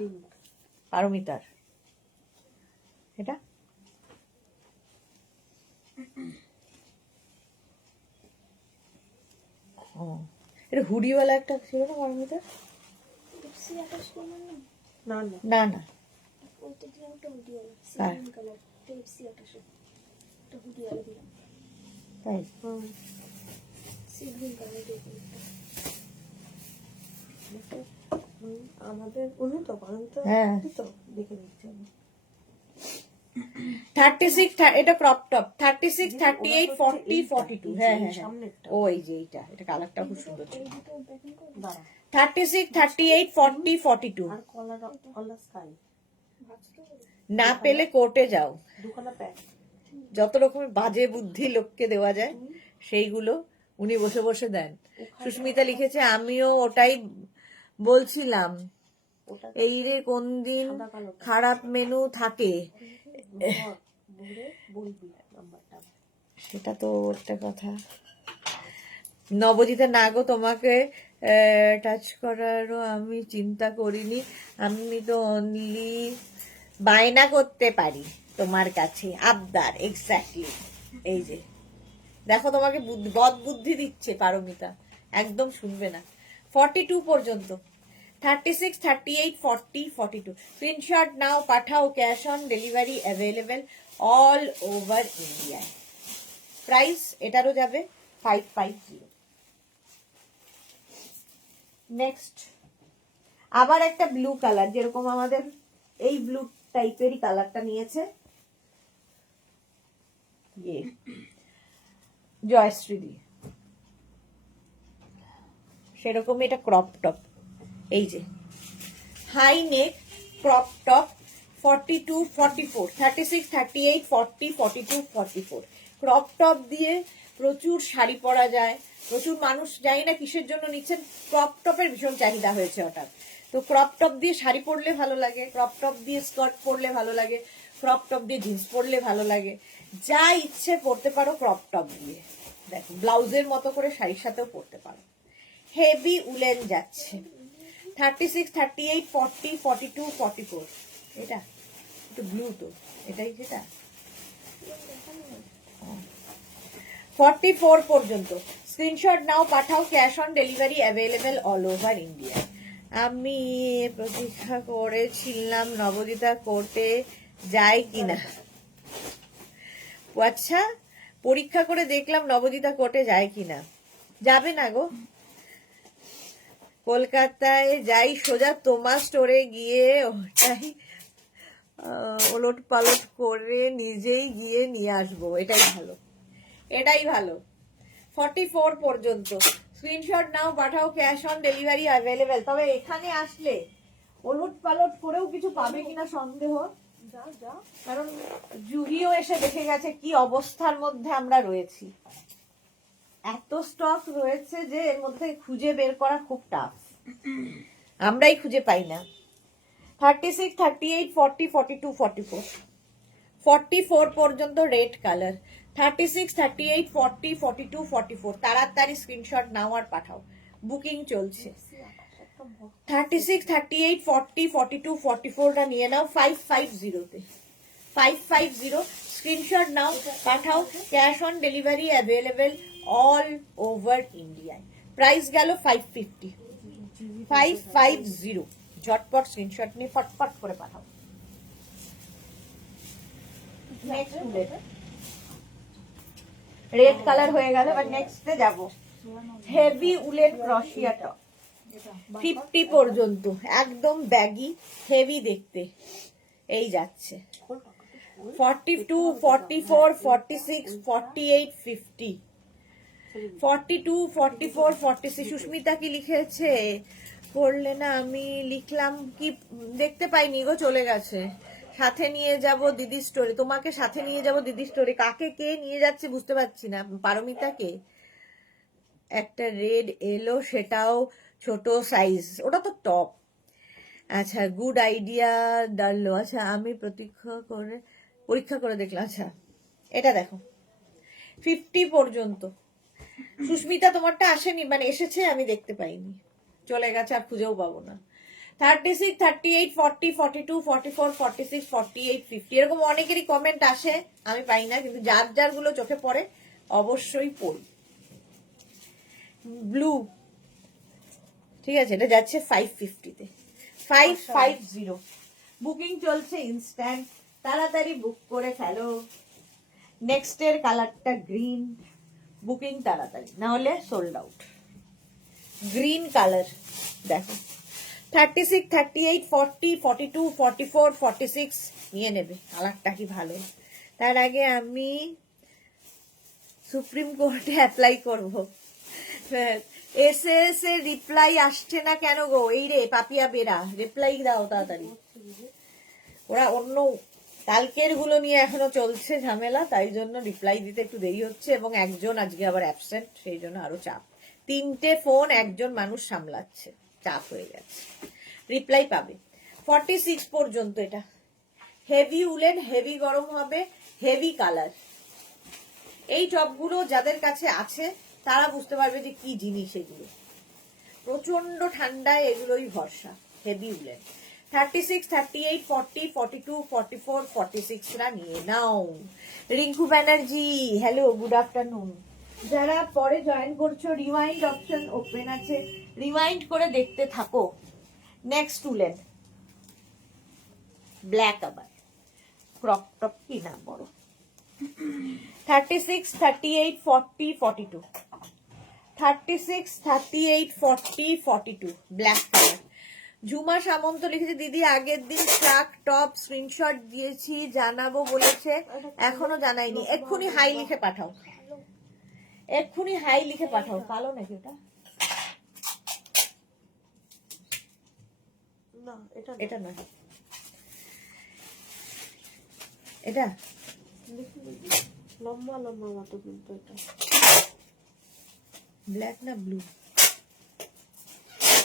পারমিতার, এটা ও, এটা হুডিওয়ালা একটা ছিল না পারমিতার? পেপসি অ্যাটাচ করলাম না, না না না না, ওইটা দিলাম একটা হুডিওয়ালা কার? সিভিন কালার পেপসি অ্যাটাচ, একটা হুডিওয়ালা দিলাম তাই সিভিন কালার দিয়ে। আমাদের উনি তো পারেন তো। হ্যাঁ। তো দেখে নিচ্ছি আমি। 36, এটা ক্রপ টপ, 36, 38, 40, 42। হ্যাঁ হ্যাঁ হ্যাঁ, সামনেরটা। ও এই যে এটা কালারটা খুব সুন্দর ছিল। এই দুটো প্যাকিং করে দাঁড়া 36, 38, 40, 42। আর কলার স্কাই ভাজতে হবে। না পেলে কোর্টে যাও। দুখানা প্যাক। যত রকমের বাজে বুদ্ধি লোককে দেওয়া যায় সেইগুলো উনি বসে বসে দেন। সুস্মিতা লিখেছে আমিও ওটাই বলছিলাম, ওটা এই রে কোন দিন সাদা কালো খারাপ মেনু থাকে। বলে বলবি নাম্বারটা। সেটা তো একটা কথা। নবজিতা না গো, তোমাকে টাচ করারও আমি চিন্তা করিনি, আমি তো অনলি বায়না করতে পারি তোমার কাছে, আবদার। এক্স্যাক্টলি, এই যে দেখো তোমাকে বদ বুদ্ধি দিচ্ছে পারমিতা, একদম শুনবে না। 42 পর্যন্ত, 36, 38, 40, 42। স্ক্রিনশট নাও, পাঠাও, cash on delivery available all over ইন্ডিয়ায়। প্রাইস এটারও যাবে 550। নেক্সট আবার একটা ব্লু কালার, যেরকম আমাদের এই ব্লু টাইপেরই কালারটা নিয়েছে ইয়ে জয়শ্রীদি, সেরকম এটা ক্রপ টপ। এই যে high neck crop top, 42, 44, 36, 38, 40, 42, 44। Crop top দিয়ে প্রচুর শাড়ি পরা যায়, প্রচুর মানুষ, জানি না কিসের জন্য নিচ্ছেন, ক্রপ টপের ভীষণ চাহিদা হয়েছে হঠাৎ। তো ক্রপ টপ দিয়ে শাড়ি পরলে ভালো লাগে, ক্রপ টপ দিয়ে স্কার্ট পরলে ভালো লাগে, ক্রপ টপ দিয়ে জিন্স পরলে ভালো লাগে, যা ইচ্ছে পরতে পারো ক্রপ টপ দিয়ে। দেখো ব্লাউজের মতো করে শাড়ির সাথেও পরতে পারো। হেভি উলেন যাচ্ছে, 36, 38, 40, 42, 44। এটা একটু ব্লু, তো এটাই যেটা 44 পর্যন্ত। স্ক্রিনশট নাও, পাঠাও, cash on delivery available all over India. আমি প্রতীক্ষা করেছিলাম নবদিতা কোর্টে যায় কিনা। আচ্ছা, পরীক্ষা করে দেখলাম নবদিতা কোর্টে যায় কিনা। যাবে না গো, কলকাতায় যাই সোজা তোমার স্টোরে গিয়ে ওটাই ওলট পালট করে নিজেই গিয়ে নিয়ে আসবো। এটাই ভালো, এটাই ভালো। 44 পর্যন্ত। স্ক্রিনশট নাও, পাঠাও, ক্যাশ অন ডেলিভারি অ্যাভেলেবেল। তবে এখানে আসলে ওলট পালট করেও কিছু পাবে কিনা সন্দেহ, যা যা কারণ জুহিও এসে দেখে গেছে কি অবস্থার মধ্যে আমরা রয়েছি। এত স্টক রয়েছে যে এর মধ্যে খুঁজে বের করা খুব টাফ, আমরাই খুঁজে পাই না। 36, 38, 40, 42, 44, 44 পর্যন্ত রেড কালার। 36, 38, 40, 42, 44 তাড়াতাড়ি স্ক্রিনশট নাও আর পাঠাও, বুকিং চলছে। 36, 38, 40, 42, 44 টা নিয়ে নাও 550 তে, 550 স্ক্রিনশট নাও পাঠাও। Cash on delivery available all over ইন্ডিয়ায়। প্রাইস গেল 550, 550 ঝটপট স্ক্রিনশট নিয়ে ফটফট করে পাঠাও। নেক্সট রেড কালার হয়ে গেল, এবার নেক্সটে যাব। হেভি উলেন ক্রশিয়া টপ 50 পর্যন্ত, একদম ব্যাগি হেভি দেখতে, এই যাচ্ছে 42, 44, 46, 48, 50, 42, 44, 46। সুস্মিতা কি লিখেছে পড়লে না, আমি লিখলাম কি দেখতে পাইনি গো, চলে গেছে। সাথে নিয়ে যাব দিদি স্টোরি, তোমাকে সাথে নিয়ে যাব দিদি স্টোরি। কাকে কে নিয়ে যাচ্ছে বুঝতে পারছি না। পারমিতাকে একটা রেড এলো, সেটাও ছোট সাইজ, ওটা তো টপ। আচ্ছা গুড আইডিয়া ডাললো। আচ্ছা আমি পরীক্ষা করে দেখলাম। আচ্ছা এটা দেখো 50 পর্যন্ত। সুস্মিতা তোমারটা আসেনি, মানে এসেছে আমি দেখতে পাইনি, চলে গেছে আর খুঁজেও পাবো না। 36, 38, 40, 42, 44, 46, 48, 50 এরকম অনেকেরই কমেন্ট আসে, আমি পাই না, কিন্তু যার যার গুলো চোখে পড়ে অবশ্যই পড়ি। ব্লু, ঠিক আছে, এটা যাচ্ছে 550 তে, 550 বুকিং চলছে ইনস্ট্যান্ট, তাড়াতাড়ি বুক করে ফেলো। নেক্সট এর কালারটা গ্রিন, বুকিং তাড়াতাড়ি, না হলে সোল্ড আউট। গ্রিন কালার দেখো 36, 38, 40, 42, 44, 46 নিয়ে নেবে, কালারটা কি ভালো। তার আগে আমি সুপ্রিম কোর্টে অ্যাপ্লাই করব। এসএস এর রিপ্লাই আসছে না কেন গো? এই রে পাপিয়া বেরা, রিপ্লাই দাও তাড়াতাড়ি। ওরা অন্য কালকের গুলো নিয়ে এখনো চলছে ঝামেলা, তাই জন্য রিপ্লাই দিতে একটু দেরি হচ্ছে, এবং একজন আজকে আবার অ্যাবসেন্ট, সেই জন্য আরো চাপ। 3টে ফোন একজন মানুষ সামলাচ্ছে, চাপ হয়ে গেছে। রিপ্লাই পাবে 46 পর্যন্ত। এটা হেভি উলেন, হেভি গরম হবে, হেভি কালার। এই টপগুলো যাদের কাছে আছে তারা বুঝতে পারবে যে কি জিনিস এগুলো, প্রচন্ড ঠান্ডায় এগুলোই ভরসা। হেভি উলেন 36, 38, 40, 42, 44, 46 রা নিয়ে নাও। Rinku Banerjee hello, good afternoon. যারা পরে জয়েন করছো, রিওয়াইন্ড অপশন ওপেন আছে, রিওয়াইন্ড করে দেখতে থাকো। নেক্সট উলেন ব্ল্যাক, আবার ক্রপ টপ কি না বড়। 36, 38, 40, 42, 36, 38, 40, 42 ব্ল্যাক কালার। ঝুমা সামন্ত লিখেছে দিদি আগের দিন ট্রাক টপ স্ক্রিনশট দিয়েছি, জানাবো বলেছে, এখনো জানাইনি। এক্ষুনি হাই লিখে পাঠাও, এক্ষুনি হাই লিখে পাঠাও। কালো নাকি ওটা? না এটা এটা নয়, এটা লম্বা লম্বা মতো, কিন্তু এটা ব্ল্যাক না ব্লু?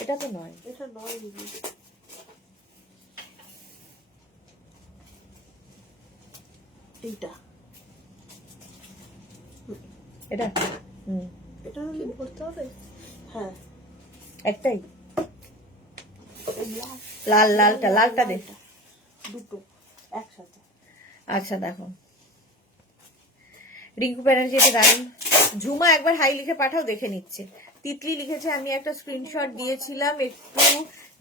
এটা তো নয়। এটা নয় দিদি, এইটা এটা এটা কি বলতে হবে? হ্যাঁ একটাই, এই লাল, লাল লালটা, লালটা দে। দুটো একসাথে। আচ্ছা দেখো রিঙ্কু ব্যানার্জি, এটা দারুন। ঝুমা একবার হাই লিখে পাঠাও, দেখে নিচ্ছে। তিতলি লিখেছে আমি একটা স্ক্রিনশট দিয়েছিলাম, একটু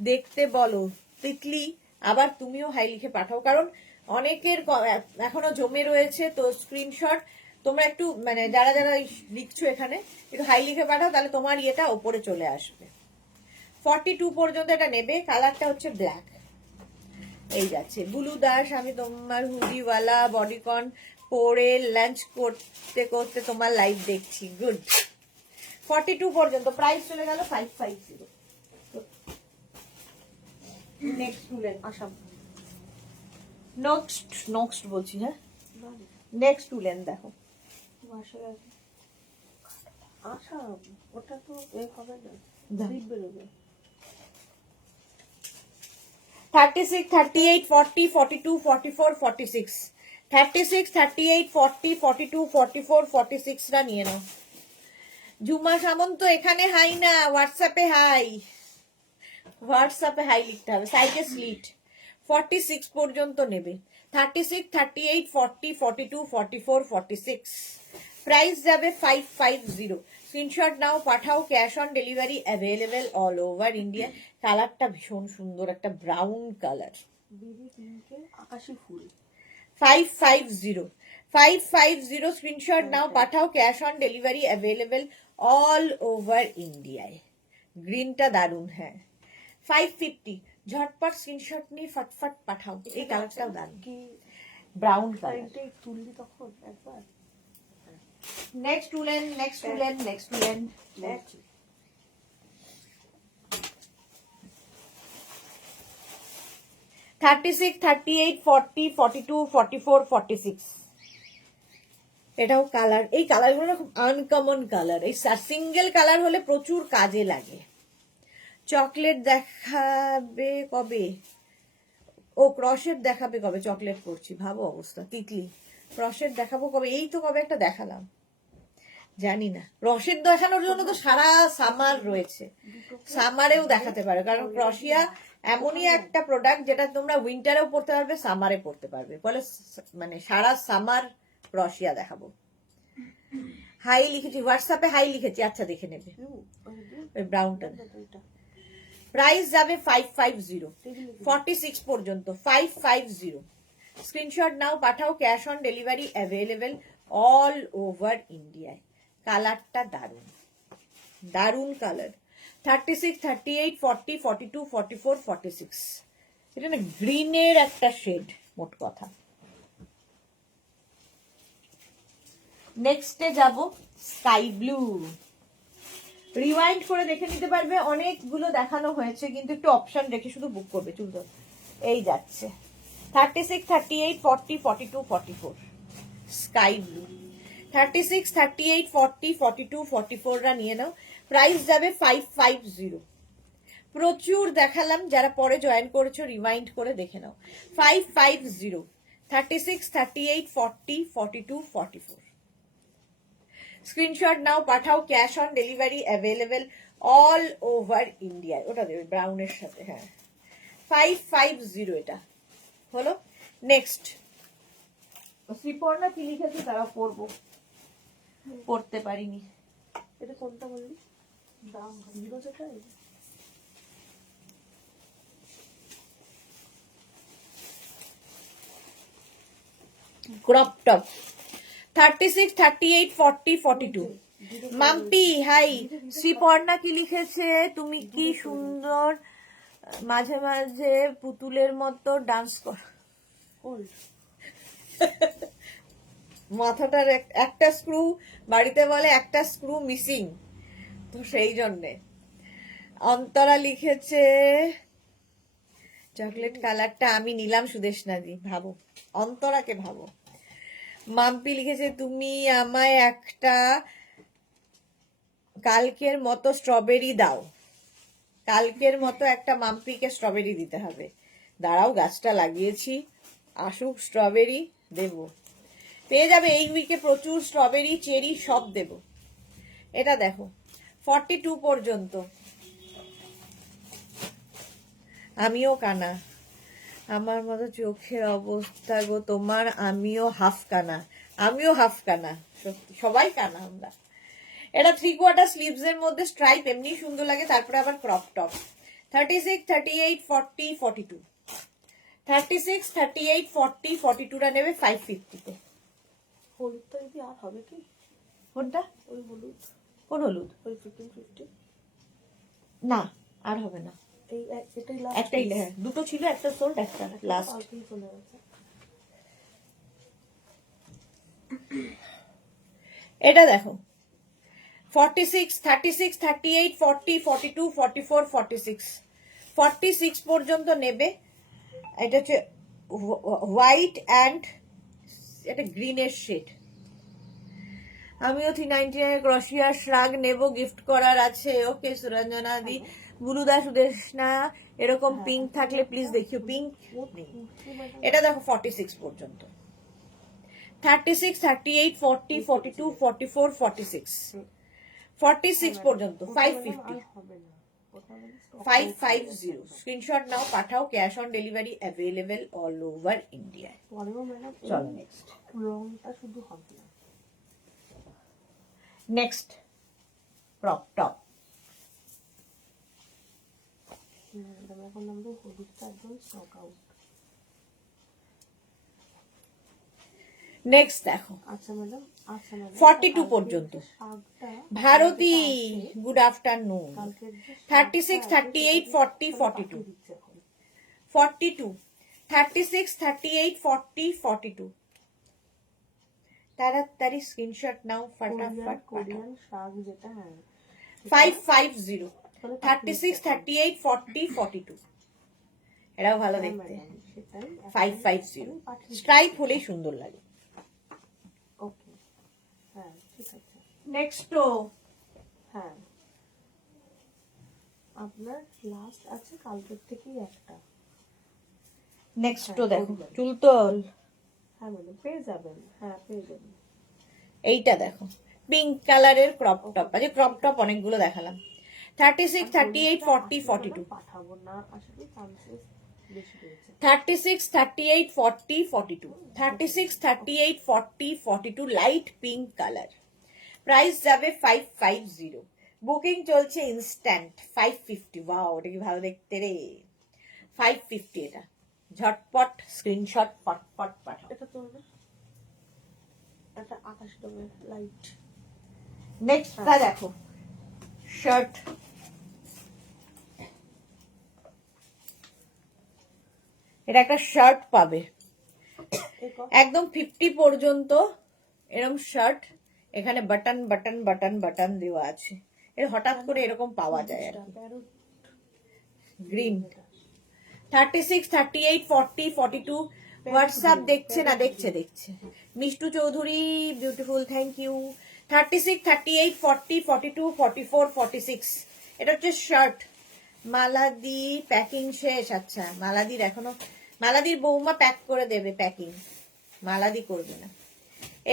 দেখতে বলো। তিতলি আবার তুমিও হাই লিখে পাঠাও, কারণ অনেকের এখনো জমে রয়েছে, তো স্ক্রিনশট তোমরা একটু মানে যারা যারা লিখছো এখানে একটু হাই লিখে পাঠাও, তাহলে তোমার ইয়েটা ওপরে চলে আসবে। 42 পর্যন্ত এটা নেবে, কালারটা হচ্ছে ব্ল্যাক। এই যাচ্ছে বুলু দাস, আমি তোমার হুডিওয়ালা বডিকন পরে লাঞ্চ করতে করতে তোমার লাইভ দেখছি, গুড। 42 পর্যন্ত, প্রাইস চলে গেল 550। নেক্সট উলেন আসাম, নেক্সট বলছি, হ্যাঁ নেক্সট উলেন দেখো। আসাম ওটা তো এ হবে না, দাও। সিট বেরোবে। 36, 38, 40, 42, 44, 46. 36, 38, 40, 42, 44, 46 রা নিয়ে নাও। জুমা সামন্ত এখানে হাই না, হোয়াটসঅ্যাপে হাই। হোয়াটসঅ্যাপে হাই লিখতে হবে, সাইডে স্লিট। 46 পর্যন্ত নেবে। 36, 38, 40, 42, 44, 46। প্রাইস যাবে 550। স্ক্রিনশট নাও, পাঠাও, cash on delivery available all over India. কালারটা ভীষণ সুন্দর, একটা ব্রাউন কালার। বেবি পিঙ্কের আকাশি ফুল। 550 550 স্ক্রিনশট নাও, পাঠাও, cash on delivery available all over ইন্ডিয়ায়। গ্রিনটা দারুন, হ্যাঁ। 550 ঝটপট স্ক্রিনশট নিয়ে ফটফট পাঠাও। এই কালারটাও দারুন, কি ব্রাউন কালার। প্যান্টে তুললি তখন একবার নেক্সট টুলেন, নেক্সট টুলেন, নেক্সট টুলেন। বলছি। 36, 38, 40, 42, 44, 46। এটাও কালার, এই কালারগুলো খুব আনকমন কালার। এই সিঙ্গেল কালার হলে প্রচুর কাজে লাগে। চকলেট দেখাবে কবে? ও ক্রশেট দেখাবে কবে? চকলেট করছি, ভাবো অবস্থা। তিতলি ক্রশেট দেখাবো কবে? এই তো কবে একটা দেখালাম, জানি না। রসের দেখানোর জন্য তো সারা সামার রয়েছে, সামারেও দেখাতে পারো, কারণ ক্রশিয়া এমনই একটা প্রোডাক্ট যেটা তোমরা উইন্টারেও পড়তে পারবে, সামারে পড়তে পারবে। বলে মানে সারা সামার ক্রশিয়া দেখাবো। হাই লিখেছি হোয়াটসঅ্যাপে, হাই লিখেছি, আচ্ছা দেখে নেবে। ওই ব্রাউনটা প্রাইস যাবে 550। 46 পর্যন্ত 550। স্ক্রিনশট নাও, পাঠাও, cash on delivery available all over ইন্ডিয়ায়। কালারটা দারুন, দারুন কালার। 36, 38, 40, 42, 44, 46। এটা না গ্রিনের একটা শেড, মোট কথা। নেক্সটে যাব স্কাই ব্লু। রিওয়াইন্ড করে দেখে নিতে পারবে, অনেকগুলো দেখানো হয়েছে, কিন্তু একটু অপশন রেখে শুধু বুক করবে। চুল এই যাচ্ছে 36, 38, 40, 42, 44 স্কাই ব্লু। 36, 38, 40, 42, 44 রা নিয়ে নাও। প্রাইস যাবে 550। প্রচুর দেখালাম, যারা পরে জয়েন করেছো রিমাইন্ড করে দেখে নাও। 550। 36, 38, 40, 42, 44। স্ক্রিনশট নাও, পাঠাও, cash on delivery available all over India. ওটা দেবে ব্রাউনের সাথে, হ্যাঁ। 550 এটা হলো। নেক্সট শ্রীপর্ণা কি লিখেছে তারা পড়বো, পড়তে পারিনি। এটা কোনটা বললি? দাম হিরো যেটা crop top. 36, 38, 40, 42। Mampi hi. Sriparna কি লিখেছে? তুমি কি সুন্দর মাঝে মাঝে পুতুলের মতো ডান্স কর। ওল্ড মাথাটার একটা স্ক্রু বাড়িতে বলে একটা স্ক্রু মিসিং, তো সেই জন্যে। অন্তরা লিখেছে চকলেট কালারটা আমি নিলাম সুদেশনাদি, ভাবো অন্তরাকে ভাবো। মাম্পি লিখেছে তুমি আমায় একটা কালকের মতো স্ট্রবেরি দাও। কালকের মতো একটা মাম্পিকে স্ট্রবেরি দিতে হবে। দাঁড়াও, গাছটা লাগিয়েছি, আসুক স্ট্রবেরি, দেব। পেয়ে যাবে এই উইকে প্রচুর স্ট্রবেরি, চেরি সব দেব। এটা দেখো 42 পর্যন্ত। আমিও কানা, আমার মতো চোখের অবস্থা গো তোমার, আমিও হাফ কানা। আমিও হাফ কানা, সত্যি সবাই কানা আমরা। এটা 3/4 স্লিভস এর মধ্যে স্ট্রাইপ, এমনি সুন্দর লাগে, তারপরে আবার ক্রপ টপ। 36, 38, 40, 42। 36, 38, 40, 42 টা নেবে 550 তে। হলুদটা যদি আর হবে কি? কোনটা? ওই হলুদ, কোন হলুদ? ওই 1550 না, আর হবে না। এই এটাই লাস্ট। একটাই, হ্যাঁ দুটো ছিল, একটা সোল্ড, একটা লাস্ট। এটা দেখো 46, 36, 38, 40, 42, 44, 46। 46 পর্যন্ত নেবে। এটা হচ্ছে হোয়াইট অ্যান্ড এটা গ্রিনের শেড। আমিও 399 ক্রশিয়া শ্রাগ নেব, গিফট করার আছে। ওকে সুরঞ্জনা দি, বুলুদা, সুদেশনা, এরকম পিঙ্ক থাকলে প্লিজ দেখিও, পিঙ্ক নেই। এটা দেখো 46 পর্যন্ত, 36, 38, 40, 42, 44, 46, 46 পর্যন্ত 550, 550 স্ক্রিনশট নাও, পাঠাও। Cash on delivery available all over India. পরেও ম্যাডাম চলো নেক্সট, রংটা শুধু হবে না। Next crop top. ম্যাডাম এখন আমাদের হলুদটা একদম স্টক আউট। নেক্সট দেখো আচ্ছা ম্যাডাম, আচ্ছা ম্যাডাম 42 পর্যন্ত। শাকটা ভারতী গুড আফটারনুন। কালকের যে 36, 38, 40, 42, 42, 36, 38, 40, 42 তাড়াতাড়ি স্ক্রিনশট নাও, ফটাফট কোরিয়ান শাক যেটা, হ্যাঁ 550, 36, 38, 40, 42 এটাও ভালো দেখতে। ম্যাডাম সেটাই 550 স্ট্রাইপ হলেই সুন্দর লাগে। ওকে, হ্যাঁ ঠিক আছে। নেক্সট হ্যাঁ আপনার লাস্ট আছে কালকের থেকেই একটা। নেক্সট দেখো চুলতল, হ্যাঁ ম্যাডাম পেয়ে যাবেন, হ্যাঁ পেয়ে যাবেন। এইটা দেখো পিঙ্ক কালারের ক্রপ টপ, আজ ক্রপ টপ অনেকগুলো দেখালাম। 36, 38, 40, 42, পাঠাবো না আসলে চান্সেস বেশি রয়েছে। 36, 38, 40, 42, 36, 38, 40, 42 লাইট পিঙ্ক কালার। প্রাইস যাবে 550, বুকিং চলছে ইনস্ট্যান্ট 550। ওয়াও, এটা কি ভালো দেখতে রে, 550 এটা। ঝটপট স্ক্রিনশট পটপট পাঠাও। এটা তো না, এটা আকাশ রঙের লাইট। নেক্সটটা দেখো শার্ট, এটা একটা শার্ট পাবে একদম 50 পর্যন্ত, এরকম শার্ট। এখানে বাটন বাটন বাটন বাটন দেওয়া আছে, এর হঠাৎ করে এরকম পাওয়া যায় আর গ্রিন। 36, 38, 40, 42 হোয়াটসঅ্যাপ দেখছে না, দেখছে দেখছে। Mishtu Chowdhury beautiful, thank you. 36, 38, 40, 42, 44, 46 এটা হচ্ছে শার্ট। মালাদি প্যাকিং শেষ? আচ্ছা, মালাদির এখনো, মালাদির বৌমা প্যাক করে দেবে, প্যাকিং মালাদি করবে না।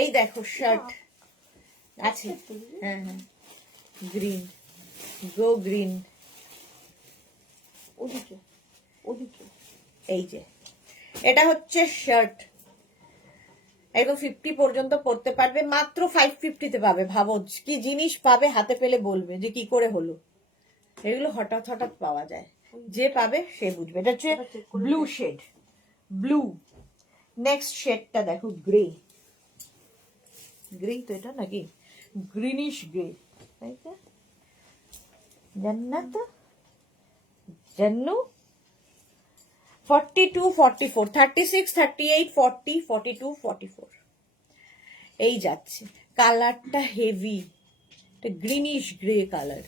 এই দেখো শার্ট আছে, হ্যাঁ হ্যাঁ গ্রিন, গো গ্রিন। ওদিকে ওদিকে এই যে এটা হচ্ছে শার্ট, একদম 50 পর্যন্ত পড়তে পারবে, মাত্র 550 তে পাবে। ভাবো কি জিনিস পাবে, হাতে পেলে বলবে যে কি করে হলো। এগুলো হঠাৎ হঠাৎ পাওয়া যায়, যে পাবে সে বুঝবে। এটা হচ্ছে ব্লু শেড, ব্লু। নেক্সট শেডটা দেখো গ্রে, গ্রে তো এটা নাকি গ্রিনিশ গ্রে, তাই তো? জান্নাত জান্নু। 42, 44, 36, 38, 40, 42, 44 এই যাচ্ছে। কালারটা হেভি, গ্রিনিশ গ্রে কালার।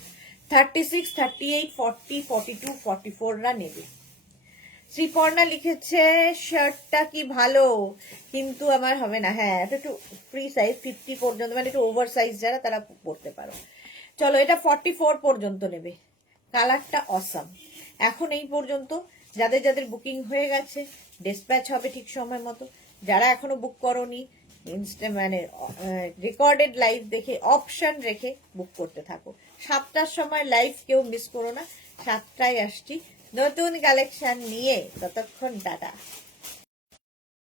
36, 38, 40, 42, 44 রা নেবে। শ্রীপর্ণা লিখেছে শার্টটা কি ভালো, কিন্তু আমার হবে না। হ্যাঁ, এটা একটু ফ্রি সাইজ 50 পর্যন্ত, মানে একটু ওভার সাইজ যারা তারা পরতে পারো। চলো, এটা 44 পর্যন্ত নেবে। কালারটা অসাম। এখন এই পর্যন্ত যাদের যাদের বুকিং হয়ে গেছে, ডিসপ্যাচ হবে ঠিক সময় মতো। যারা এখনো বুক করোনি, মানে রেকর্ডেড লাইভ দেখে অপশন রেখে বুক করতে থাকো। 7টার সময় লাইভ কেউ মিস করো না, 7টায় আসছি নতুন কালেকশন নিয়ে। ততক্ষণ টাটা।